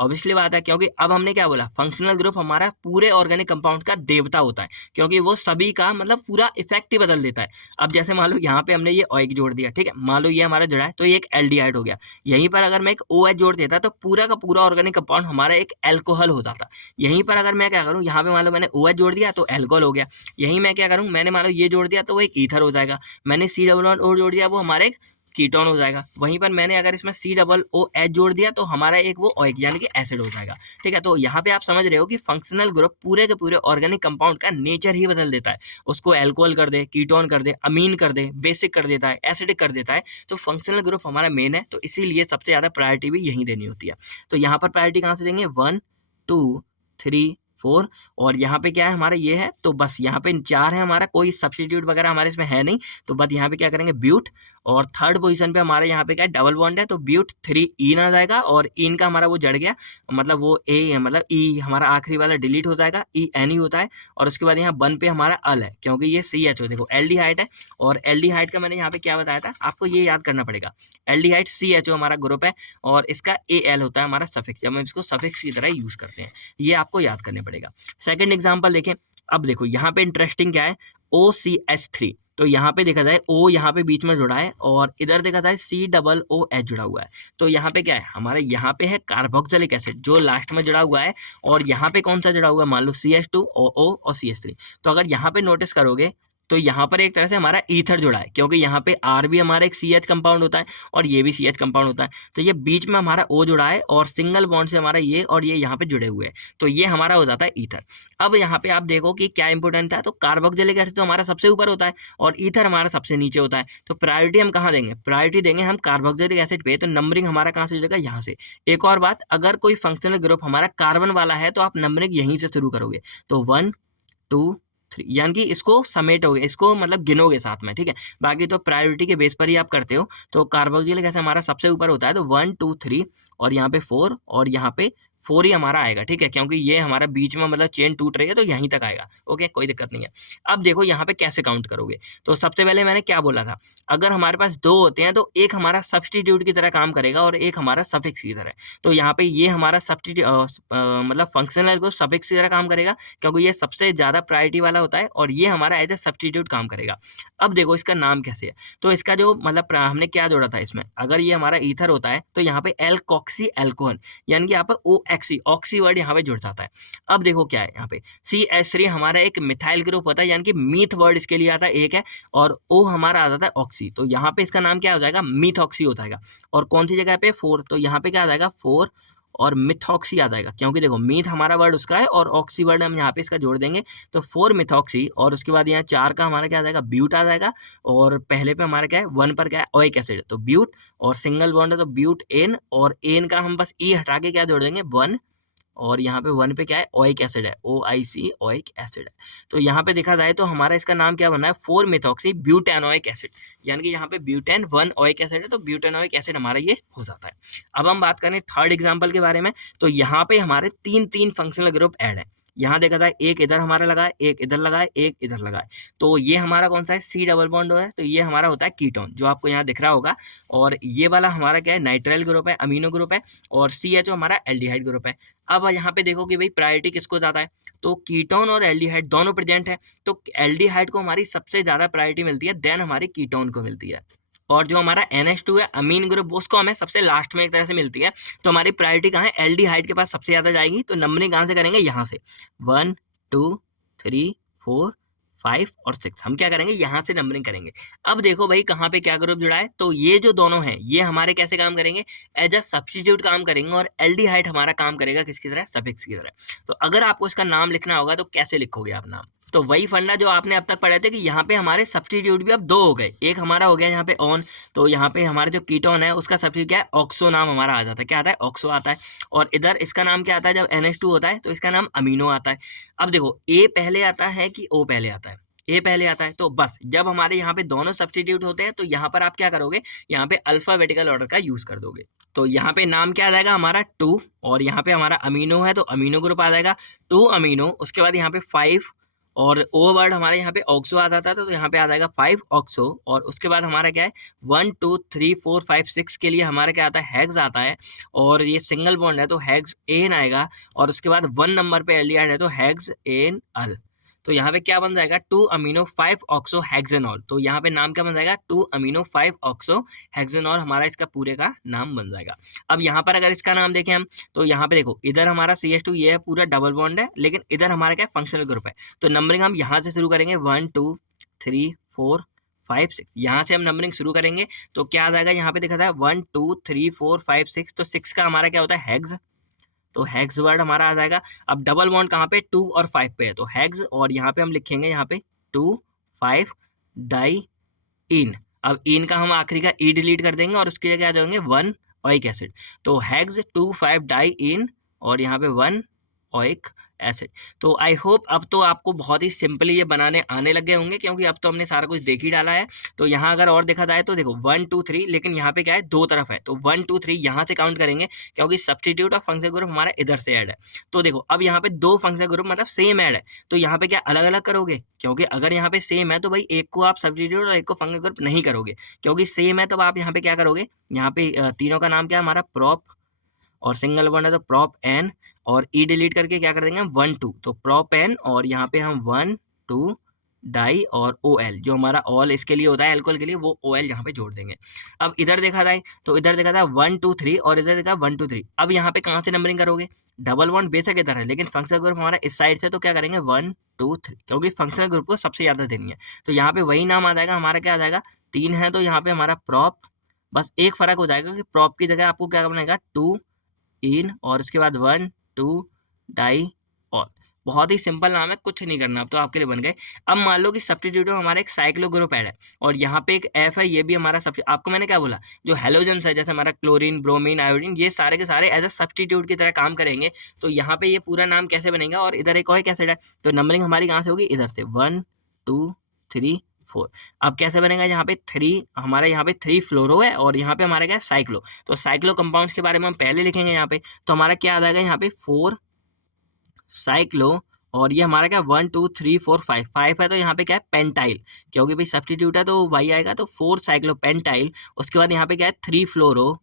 ऑब्वियसली बात है, क्योंकि अब हमने क्या बोला, फंक्शनल ग्रुप हमारा पूरे ऑर्गेनिक कंपाउंड का देवता होता है, क्योंकि वो सभी का मतलब पूरा इफेक्ट ही बदल देता है। अब जैसे मान लो यहाँ पे हमने ये OH जोड़ दिया, ठीक है, मान लो ये हमारा जुड़ा है तो ये एक एल्डिहाइड हो गया। यहीं पर अगर मैं एक OH जोड़ देता तो पूरा का पूरा ऑर्गेनिक कंपाउंड हमारा एक एल्कोहल हो जाता। यहीं पर अगर मैं क्या करूँ, यहाँ पे मान लो मैंने OH जोड़ दिया तो एल्कोहल हो गया। यहीं मैं क्या करूँ, मैंने मान लो ये जोड़ दिया तो वो एक ईथर हो जाएगा। मैंने C+O जोड़ दिया, वो हमारे एक कीटोन हो जाएगा। वहीं पर मैंने अगर इसमें COOH जोड़ दिया तो हमारा एक वो OH यानी कि एसिड हो जाएगा। ठीक है, तो यहाँ पे आप समझ रहे हो कि फंक्शनल ग्रुप पूरे के पूरे ऑर्गेनिक कंपाउंड का नेचर ही बदल देता है। उसको एल्कोहल कर दे, कीटोन कर दे, अमीन कर दे, बेसिक कर देता है, एसिडिक कर देता है। तो फंक्शनल ग्रुप हमारा मेन है, तो इसीलिए सबसे ज़्यादा प्रायोरिटी भी यही देनी होती है। तो यहाँ पर प्रायोरिटी कहाँ से देंगे, 1 2 3 4, और यहाँ पे क्या है हमारा ये है, तो बस यहाँ पे 4 है हमारा, कोई सब्स्टिट्यूट वगैरह हमारे इसमें है नहीं, तो बस यहाँ पे क्या करेंगे, ब्यूट। और थर्ड पोजीशन पे हमारे यहाँ पे क्या है, डबल बॉन्ड है, तो ब्यूट 3 ईन आ जाएगा, और ईन का हमारा वो जड़ गया, मतलब वो ए है, मतलब ई हमारा आखिरी वाला डिलीट हो जाएगा, ई एन ही होता है। और उसके बाद यहाँ 1 पे हमारा अल है, क्योंकि ये CH देखो एल्डिहाइड है, और एल्डिहाइड का मैंने यहाँ पे क्या बताया था आपको, ये याद करना पड़ेगा। एल्डिहाइड CHO हमारा ग्रुप है, और इसका AL होता है हमारा सफिक्स, जब हम इसको सफिक्स की तरह यूज करते हैं, ये आपको याद करने पड़ेगा। सेकंड एग्जांपल देखें। अब देखो यहाँ पे इंटरेस्टिंग क्या है, OCH3, तो यहाँ पे देखा जाए O यहाँ पे बीच में जुड़ा है, और इधर देखा जाए COOH जुड़ा हुआ है। तो यहाँ पे क्या है हमारे, यहाँ पे है कार्बोक्सिलिक एसिड जो लास्ट में जुड़ा हुआ है, और यहाँ पे कौन सा जुड़ा हुआ है, मान लो CH2 OO और CH3। तो अगर यहाँ पे नोटिस करोगे तो यहाँ पर एक तरह से हमारा ईथर जुड़ा है, क्योंकि यहाँ पे R भी हमारा एक CH कंपाउंड होता है और ये भी CH कंपाउंड होता है। तो ये बीच में हमारा O जुड़ा है, और सिंगल बॉन्ड से हमारा ये और ये यहाँ पे जुड़े हुए हैं, तो ये हमारा हो जाता है ईथर। अब यहाँ पे आप देखो कि क्या इंपॉर्टेंट था, तो कार्बोक्सिलिक एसिड तो हमारा सबसे ऊपर होता है और ईथर हमारा सबसे नीचे होता है। तो प्रायोरिटी हम कहाँ देंगे, प्रायोरिटी देंगे हम कार्बोक्सिलिक एसिड पे। तो नंबरिंग हमारा कहाँ से जुड़ेगा, यहाँ से। एक और बात, अगर कोई फंक्शनल ग्रुप हमारा कार्बन वाला है तो आप नंबरिंग यहीं से शुरू करोगे, तो 1 2 3, यानी कि इसको समेटोगे, इसको मतलब गिनोगे साथ में, ठीक है। बाकी तो प्रायोरिटी के बेस पर ही आप करते हो। तो कार्बोक्सिलिक एसिड हमारा सबसे ऊपर होता है, तो 1 2 3, और यहाँ पे 4, और यहाँ पे 4 ही हमारा आएगा, ठीक है, क्योंकि ये हमारा बीच में मतलब चेन टूट रही है तो यहीं तक आएगा। ओके, कोई दिक्कत नहीं है। अब देखो यहाँ पे कैसे काउंट करोगे। तो सबसे पहले मैंने क्या बोला था, अगर हमारे पास 2 होते हैं तो एक हमारा सब्स्टिट्यूट की तरह काम करेगा और एक हमारा सफिक्स की तरह। तो यहाँ पे ये हमारा मतलब फंक्शनल को सफिक्स की तरह काम करेगा, क्योंकि ये सबसे ज़्यादा प्रायोरिटी वाला होता है, और ये हमारा एज ए सब्स्टिट्यूट काम करेगा। अब देखो इसका नाम कैसे है, तो इसका जो मतलब हमने क्या जोड़ा था इसमें, अगर ये हमारा ईथर होता है तो यहाँ पे एल्कोक्सी एल्कोहल, यानी कि यहाँ पे OXY ऑक्सी वर्ड यहाँ पे जुड़ जाता है। अब देखो क्या है यहाँ पे, CH3 हमारा एक मिथाइल ग्रुप होता है, यानी कि मीथ वर्ड इसके लिए आता है, एक है, और O हमारा आ जाता है ऑक्सी, तो यहाँ पे इसका नाम क्या हो जाएगा, मीथॉक्सी हो जाएगा। और कौन सी जगह पे, 4, तो यहाँ पे क्या आ जाएगा 4 और मिथॉक्सी आ जाएगा, क्योंकि देखो मीथ हमारा वर्ड उसका है और ऑक्सी वर्ड हम यहाँ पे इसका जोड़ देंगे, तो 4 मिथॉक्सी, और उसके बाद यहाँ 4 का हमारा क्या आ जाएगा, ब्यूट आ जाएगा, और पहले पे हमारा क्या है 1 पर क्या है, ओइक एसिड, तो ब्यूट, और सिंगल बॉन्ड है तो ब्यूट एन, और एन का हम बस ई हटा के क्या जोड़ देंगे 1, और यहाँ पे 1 पे क्या है, ओइक एसिड है, OIC ओइक एसिड है। तो यहाँ पे देखा जाए तो हमारा इसका नाम क्या बना है, 4 मेथॉक्सी ब्यूटेनोइक एसिड, यानी कि यहाँ पे ब्यूटेन 1 ओइक एसिड है, तो ब्यूटेनोइक एसिड हमारा ये हो जाता है। अब हम बात करें थर्ड एग्जाम्पल के बारे में, तो यहाँ पे हमारे 3 फंक्शनल ग्रुप ऐड है। यहाँ देखा जाए एक इधर हमारा लगा है, एक इधर लगा है, एक इधर लगा है, तो ये हमारा कौन सा है, C डबल बॉन्ड है, तो ये हमारा होता है कीटोन, जो आपको यहाँ दिख रहा होगा। और ये वाला हमारा क्या है, नाइट्राइल ग्रुप है, अमीनो ग्रुप है, और CHO हमारा एल्डिहाइड ग्रुप है। अब यहाँ पे देखो कि भाई प्रायोरिटी किसको ज़्यादा है, तो कीटोन और एल्डिहाइड दोनों प्रेजेंट है, तो एल्डिहाइड को हमारी सबसे ज़्यादा प्रायोरिटी मिलती है, देन हमारी कीटोन को मिलती है। और जो हमारा NH2 है अमीन ग्रुप, उसको हमें सबसे लास्ट में एक तरह से मिलती है। तो हमारी प्रायोरिटी कहाँ है, एल्डिहाइड के पास सबसे ज़्यादा जाएगी, तो नंबरिंग कहाँ से करेंगे, यहाँ से 1 2 3 4 5 और 6, हम क्या करेंगे, यहाँ से नंबरिंग करेंगे। अब देखो भाई कहाँ पे क्या ग्रुप जुड़ा है, तो ये जो दोनों हैं ये हमारे कैसे काम करेंगे, एज अ सब्स्टिट्यूट काम करेंगे, और एल्डिहाइड हमारा काम करेगा किसकी तरह, सफिक्स की तरह। तो अगर आपको इसका नाम लिखना होगा तो कैसे लिखोगे आप नाम, तो वही फंडा जो आपने अब तक पढ़े थे कि यहाँ पे हमारे सब्स्टिट्यूट भी अब 2 हो गए। एक हमारा हो गया यहाँ पे ऑन, तो यहाँ पे हमारा जो कीटोन है उसका सब्स्टिट्यूट क्या है, ऑक्सो नाम हमारा आ जाता है, क्या आता है, ऑक्सो आता है। और इधर इसका नाम क्या आता है, जब NH2 होता है तो इसका नाम अमीनो आता है। अब देखो A पहले आता है कि O पहले आता है, ए पहले आता है। तो बस जब हमारे यहाँ पे दोनों सब्स्टिट्यूट होते हैं तो यहाँ पर आप क्या करोगे, यहाँ पे अल्फाबेटिकल ऑर्डर का यूज कर दोगे। तो यहाँ पे नाम क्या आ जाएगा हमारा 2, और यहाँ पे हमारा अमीनो है तो अमीनो ग्रुप आ जाएगा 2 अमीनो। उसके बाद यहाँ पे 5, और ओ वर्ड हमारे यहाँ पे ऑक्सो आ जाता था तो यहाँ पे आ जाएगा 5 ऑक्सो। और उसके बाद हमारा क्या है 1 2 3 4 5 6 के लिए हमारा क्या आता है हेक्स आता है, और ये सिंगल बॉन्ड है तो हेक्स एन आएगा। और उसके बाद 1 नंबर पे एल्डिहाइड है तो हेक्स एन अल। तो यहाँ पे क्या बन जाएगा 2 अमीनो 5 ऑक्सो हेक्सेनॉल। तो यहाँ पे नाम क्या बन जाएगा 2 अमीनो 5 ऑक्सो हेक्सेनॉल, हमारा इसका पूरे का नाम बन जाएगा। अब यहाँ पर अगर इसका नाम देखें हम तो यहाँ पे देखो इधर हमारा CH2 ये है पूरा डबल बॉन्ड है, लेकिन इधर हमारा क्या फंक्शनल ग्रुप है। तो नंबरिंग हम यहाँ से शुरू करेंगे 1 2 3 4 5 6, यहाँ से हम नंबरिंग शुरू करेंगे तो क्या आ जाएगा यहाँ पे देखा था 1 2 3 4 5 6। तो 6 का हमारा क्या होता है हेक्स, तो हेक्स वर्ड हमारा आ जाएगा। अब डबल बॉन्ड कहाँ पे 2 और 5 पे है तो हेक्स, और यहाँ पे हम लिखेंगे यहाँ पे 2 5 डाई इन। अब इन का हम आखिरी का ई डिलीट कर देंगे और उसकी जगह आ जाएंगे 1 ओइक एसिड। तो हेक्स 2 5 डाई इन और यहाँ पे 1 ओइक एसिड। तो आई होप अब तो आपको बहुत ही सिंपली ये बनाने आने लग गए होंगे, क्योंकि अब तो हमने सारा कुछ देख ही डाला है। तो यहाँ अगर और देखा जाए तो देखो 1 2 3, लेकिन यहाँ पे क्या है दो तरफ है तो 1 2 3 यहाँ से काउंट करेंगे, क्योंकि सब्स्टिट्यूट ऑफ फंक्शनल ग्रुप हमारा इधर से ऐड है। तो देखो अब यहाँ पे दो फंक्शनल ग्रुप मतलब सेम ऐड है, तो यहाँ पे क्या अलग अलग करोगे, क्योंकि अगर यहाँ पे सेम है तो भाई एक को आप सब्स्टिट्यूट और एक को फंक्शनल ग्रुप नहीं करोगे। क्योंकि सेम है तो आप यहाँ पे क्या करोगे, यहाँ पे तीनों का नाम क्या है हमारा प्रॉप, और सिंगल बॉन्ड है तो प्रॉप एन, और ई डिलीट करके क्या कर देंगे हम 1 2, तो प्रॉप एन और यहाँ पे हम 1 2 डाई और ओ एल, जो हमारा ऑल इसके लिए होता है एल्कोहल के लिए, वो ओ एल यहाँ पे जोड़ देंगे। अब इधर देखा जाए तो इधर देखा था 1 2 3 और इधर देखा 1 2 3। अब यहाँ पे कहाँ से नंबरिंग करोगे, डबल बॉन्ड बेशक इधर है लेकिन फंक्शनल ग्रुप हमारा इस साइड से, तो क्या करेंगे 1 2 3, क्योंकि फंक्शनल ग्रुप को सबसे ज्यादा देनी है। तो यहाँ पे वही नाम आ जाएगा हमारा, क्या आ जाएगा 3 है तो यहाँ पे हमारा प्रॉप, बस एक फर्क हो जाएगा कि प्रॉप की जगह आपको क्या बनेगा 2 इन और उसके बाद 1 2 डाई और। बहुत ही सिंपल नाम है, कुछ नहीं करना, अब तो आपके लिए बन गए। अब मान लो कि सब्स्टिट्यूट में हमारा एक साइक्लो ग्रुप ऐड है और यहाँ पे एक एफ है, ये भी हमारा सब, आपको मैंने क्या बोला जो हेलोजेंस है जैसे हमारा क्लोरीन ब्रोमीन आयोडीन, ये सारे के सारे एज अ सब्स्टिट्यूट की तरह काम करेंगे। तो यहाँ पे ये पूरा नाम कैसे बनेगा, और इधर एक और एसिड है तो नंबरिंग हमारी कहाँ से होगी, इधर से 1 2 3 4। अब कैसे बनेगा, यहाँ पे 3 हमारा, यहाँ पे 3 फ्लोरो है और यहाँ पे हमारा क्या है साइक्लो। तो साइक्लो कंपाउंड्स के बारे में हम पहले लिखेंगे यहाँ पे, तो हमारा क्या आ जाएगा यहाँ पे 4 साइक्लो, और ये हमारा क्या 1 2 3 4 5 5 है तो यहाँ पे क्या है पेंटाइल, क्योंकि भाई सब्स्टिट्यूट है तो वाई आएगा तो 4 साइक्लो पेंटाइल। उसके बाद यहाँ पे क्या है 3 फ्लोरो,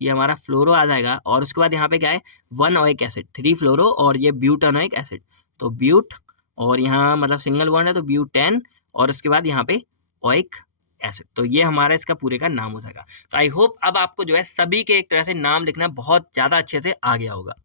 ये हमारा फ्लोरो आ जाएगा, और उसके बाद यहाँ पे क्या है 1 ओइक एसिड 3 फ्लोरो, और ये ब्यूटानोइक एसिड तो ब्यूट, और यहाँ मतलब सिंगल बॉन्ड है तो ब्यूटेन, और उसके बाद यहाँ पे ओइक एसिड। तो ये हमारा इसका पूरे का नाम हो जाएगा। तो आई होप अब आपको जो है सभी के एक तरह से नाम लिखना बहुत ज़्यादा अच्छे से आ गया होगा।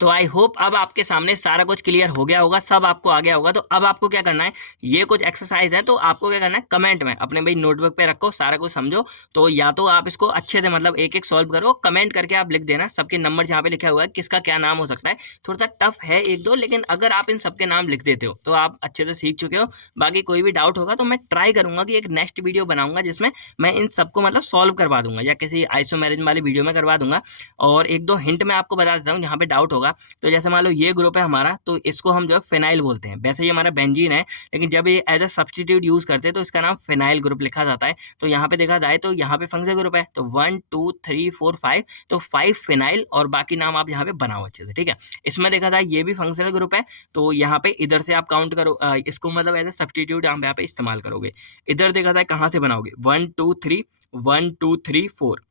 तो आई होप अब आपके सामने सारा कुछ क्लियर हो गया होगा, सब आपको आ गया होगा। तो अब आपको क्या करना है, ये कुछ एक्सरसाइज है तो आपको क्या करना है कमेंट में अपने भाई नोटबुक पे रखो, सारा कुछ समझो। तो या तो आप इसको अच्छे से मतलब एक एक सॉल्व करो, कमेंट करके आप लिख देना सबके नंबर जहाँ पे लिखा हुआ है किसका क्या नाम हो सकता है। थोड़ा सा टफ है एक दो, लेकिन अगर आप इन सबके नाम लिख देते हो तो आप अच्छे से सीख चुके हो। बाकी कोई भी डाउट होगा तो मैं ट्राई करूंगा कि एक नेक्स्ट वीडियो बनाऊंगा जिसमें मैं इन सबको मतलब सॉल्व करवा दूंगा, या किसी आइसोमेरिज्म वाली वीडियो में करवा दूंगा। और एक दो हिंट मैं आपको बता देता हूँ जहाँ पे डाउट होगा। तो जैसे मान लो ये ग्रुप है हमारा, तो इसको हम जो है फिनाइल बोलते हैं, वैसे ये हमारा बेंजीन है, लेकिन जब ये एज अ सब्स्टिट्यूट यूज करते हैं तो इसका नाम फिनाइल ग्रुप लिखा जाता है। तो यहाँ पे देखा जाए तो यहाँ पे फंक्शनल ग्रुप है तो 1 2 3 4 5, तो 5 फिनाइल, और बाकी नाम आप यहाँ पे बनाओ अच्छे से, ठीक है। इसमें देखा जाए ये भी फंक्शनल ग्रुप है, तो यहाँ पे इधर से आप काउंट करो, इसको मतलब एज अ सब्स्टिट्यूट यहाँ पे इस्तेमाल करोगे। इधर देखा जाए कहाँ से बनाओगे 1 2 3 1 2 3 4,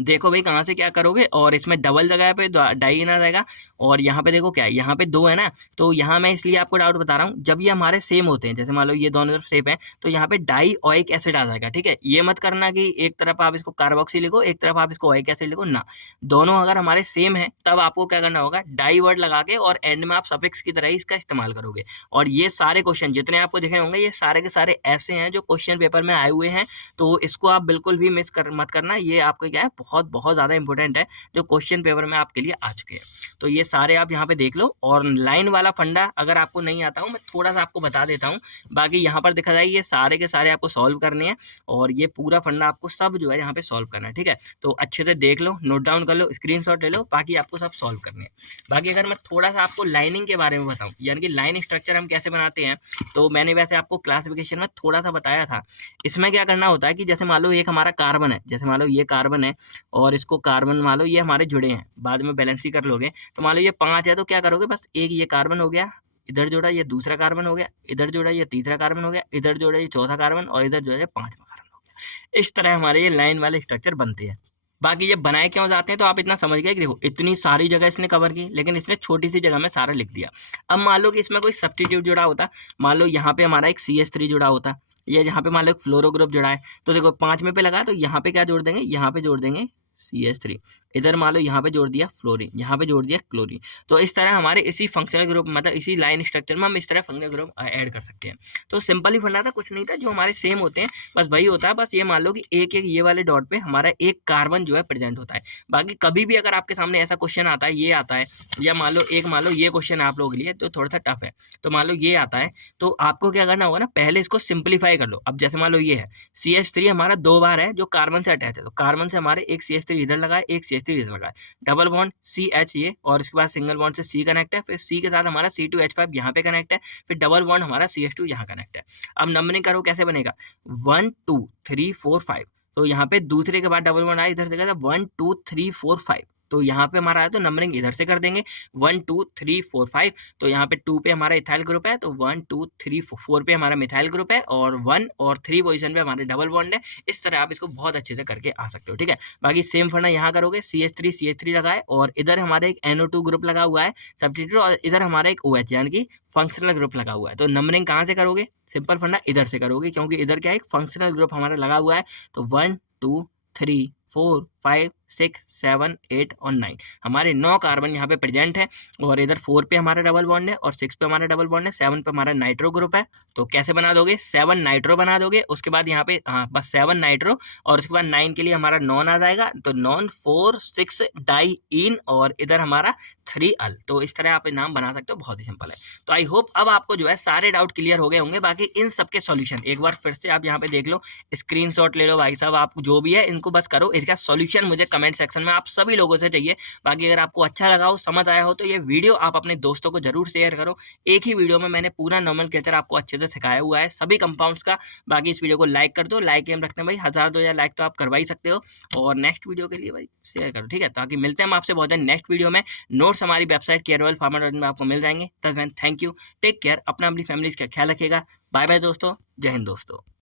देखो भाई कहाँ से क्या करोगे, और इसमें डबल जगह पे डाई आ जाएगा, और यहाँ पे देखो क्या है यहाँ पे 2 है ना, तो यहाँ मैं इसलिए आपको डाउट बता रहा हूँ, जब ये हमारे सेम होते हैं जैसे मान लो ये दोनों तरफ सेम है तो यहाँ पे डाई ओइक एसिड आ जाएगा, ठीक है। ये मत करना कि एक तरफ आप इसको कार्बोक्सी लिखो एक तरफ आप इसको ओइक एसिड लिखो ना, दोनों अगर हमारे सेम है तब आपको क्या करना होगा डाई वर्ड लगा के और एंड में आप सफिक्स की तरह ही इसका इस्तेमाल करोगे। और ये सारे क्वेश्चन जितने आपको दिख रहे होंगे ये सारे के सारे ऐसे हैं जो क्वेश्चन पेपर में आए हुए हैं, तो इसको आप बिल्कुल भी मिस मत करना, ये आपको क्या है बहुत बहुत ज़्यादा इंपॉर्टेंट है, जो क्वेश्चन पेपर में आपके लिए आ चुके हैं। तो ये सारे आप यहाँ पे देख लो, और लाइन वाला फंडा अगर आपको नहीं आता हो, मैं थोड़ा सा आपको बता देता हूँ। बाकी यहाँ पर देखा जाए ये सारे के सारे आपको सॉल्व करने हैं, और ये पूरा फंडा आपको सब जो है यहाँ पे सॉल्व करना है, ठीक है। तो अच्छे से देख लो, नोट डाउन कर लो, स्क्रीनशॉट ले लो, बाकी आपको सब सॉल्व करने हैं। बाकी अगर मैं थोड़ा सा आपको लाइनिंग के बारे में बताऊँ, यानी कि लाइन स्ट्रक्चर हम कैसे बनाते हैं, तो मैंने वैसे आपको क्लासिफिकेशन में थोड़ा सा बताया था। इसमें क्या करना होता है कि जैसे मान लो एक हमारा कार्बन है, जैसे मान लो ये कार्बन है, और इसको कार्बन मान लो ये हमारे जुड़े हैं, बाद में बैलेंस ही कर लोगे। तो मान लो ये 5 है, तो क्या करोगे, बस एक ये कार्बन हो गया, इधर जोड़ा ये दूसरा कार्बन हो गया, इधर जोड़ा ये तीसरा कार्बन हो गया, इधर जोड़ा ये चौथा कार्बन, और इधर जोड़ा ये 5वां कार्बन हो गया। इस तरह हमारे ये लाइन वाले स्ट्रक्चर बनते हैं। बाकी ये बनाए क्यों जाते हैं, तो आप इतना समझ गए कि देखो इतनी सारी जगह इसने कवर की, लेकिन इसने छोटी सी जगह में सारा लिख दिया। अब मान लो कि इसमें कोई सब्स्टिट्यूट जुड़ा होता, मान लो यहाँ पे हमारा एक CH3 जुड़ा होता, या यहाँ पे मान लो एक फ्लोरो ग्रुप जुड़ा है, तो देखो 5वें पे लगा, तो यहाँ पे क्या जोड़ देंगे, यहाँ पे जोड़ देंगे CH3। इधर मान लो यहाँ पे जोड़ दिया फ्लोरीन, यहाँ पे जोड़ दिया क्लोरीन। तो इस तरह हमारे इसी फंक्शनल ग्रुप, मतलब इसी लाइन स्ट्रक्चर में हम इस तरह फंक्शनल ग्रुप ऐड कर सकते हैं। तो सिंपल ही फंडा था, कुछ नहीं था, जो हमारे सेम होते हैं बस वही होता है। बस ये मान लो कि एक एक ये वाले डॉट पे हमारा एक कार्बन जो है प्रेजेंट होता है। बाकी कभी भी अगर आपके सामने ऐसा क्वेश्चन आता है, ये आता है, या मान लो ये क्वेश्चन आप लोगों के लिए तो थोड़ा सा टफ है, तो मान लो ये आता है, तो आपको क्या करना होगा ना, पहले इसको सिंप्लीफाई कर लो। अब जैसे मान लो ये है CH3 हमारा 2 बार है जो कार्बन से अटैच है, तो कार्बन से हमारे एक CH3 इधर लगा है, एक CH3 इधर लगा है, डबल बॉन्ड CH ये, और उसके बाद सिंगल बॉन्ड से C कनेक्ट है, फिर C के साथ हमारा C2H5 यहाँ पे कनेक्ट है, फिर डबल बॉन्ड हमारा CH2 यहाँ कनेक्ट है। अब नंबरिंग करो कैसे बनेगा, 1 2 3 4 5, तो यहाँ पे दूसरे के बाद डबल बॉन्ड आया, इधर से कहता 1 2 3 4 5, तो यहाँ पे हमारा आया, तो नंबरिंग इधर से कर देंगे 1 2 3 4 5। तो यहाँ पे 2 पे हमारा इथाइल ग्रुप है, तो 1 2 3 4 पे हमारा मिथाइल ग्रुप है, और 1 और 3 पोजीशन पे हमारे डबल बॉन्ड है। इस तरह आप इसको बहुत अच्छे से करके आ सकते हो, ठीक है। बाकी सेम फंडा यहाँ करोगे, CH3 लगाए, और इधर हमारे एक NO2 ग्रुप लगा हुआ है सब्स्टिट्यूट, और इधर हमारा एक OH यानी कि फंक्शनल ग्रुप लगा हुआ है। तो नंबरिंग कहाँ से करोगे, सिंपल फंडा इधर से करोगे, क्योंकि इधर क्या है, एक फंक्शनल ग्रुप हमारा लगा हुआ है। तो 1 2 3 4 5 6 7 8 और 9 हमारे 9 कार्बन यहाँ पे प्रेजेंट है, और इधर 4 पे हमारा डबल बॉन्ड है, और 6 पे हमारा डबल बॉन्ड है, 7 पे हमारा नाइट्रो ग्रुप है। तो कैसे बना दोगे, 7 नाइट्रो बना दोगे, उसके बाद यहाँ पे हाँ बस 7 नाइट्रो, और उसके बाद 9 के लिए हमारा नॉन आ जाएगा, तो नॉन 4 6 डाई इन, और इधर हमारा 3 अल। तो इस तरह आप नाम बना सकते हो, बहुत ही सिंपल है। तो आई होप अब आपको जो है सारे डाउट क्लियर हो गए होंगे। बाकी इन सबके सॉल्यूशन एक बार फिर से आप यहाँ पे देख लो, स्क्रीनशॉट ले लो भाई साहब, आप जो भी है इनको बस करो, इसका सॉल्यूशन मुझे कमेंट सेक्शन में आप सभी लोगों से चाहिए। बाकी अगर आपको अच्छा लगा हो, समझ आया हो, तो ये वीडियो आप अपने दोस्तों को जरूर शेयर करो। एक ही वीडियो में मैंने पूरा नोमेनक्लेचर आपको अच्छे से सिखाया हुआ है सभी कंपाउंड्स का। बाकी इस वीडियो को लाइक कर दो, लाइक एम रखते हैं भाई, 1000-2000 लाइक तो आप करवा ही सकते हो, और नेक्स्ट वीडियो के लिए भाई शेयर करो, ठीक है। ताकि मिलते हैं हम आपसे बहुत नेक्स्ट वीडियो में। नोट्स हमारी वेबसाइट केयरवेलफार्मर में आपको मिल जाएंगे। तब थैंक यू, टेक केयर, अपना अपनी फैमिली का ख्याल रखिएगा। बाय बाय दोस्तों, जय हिंद दोस्तों।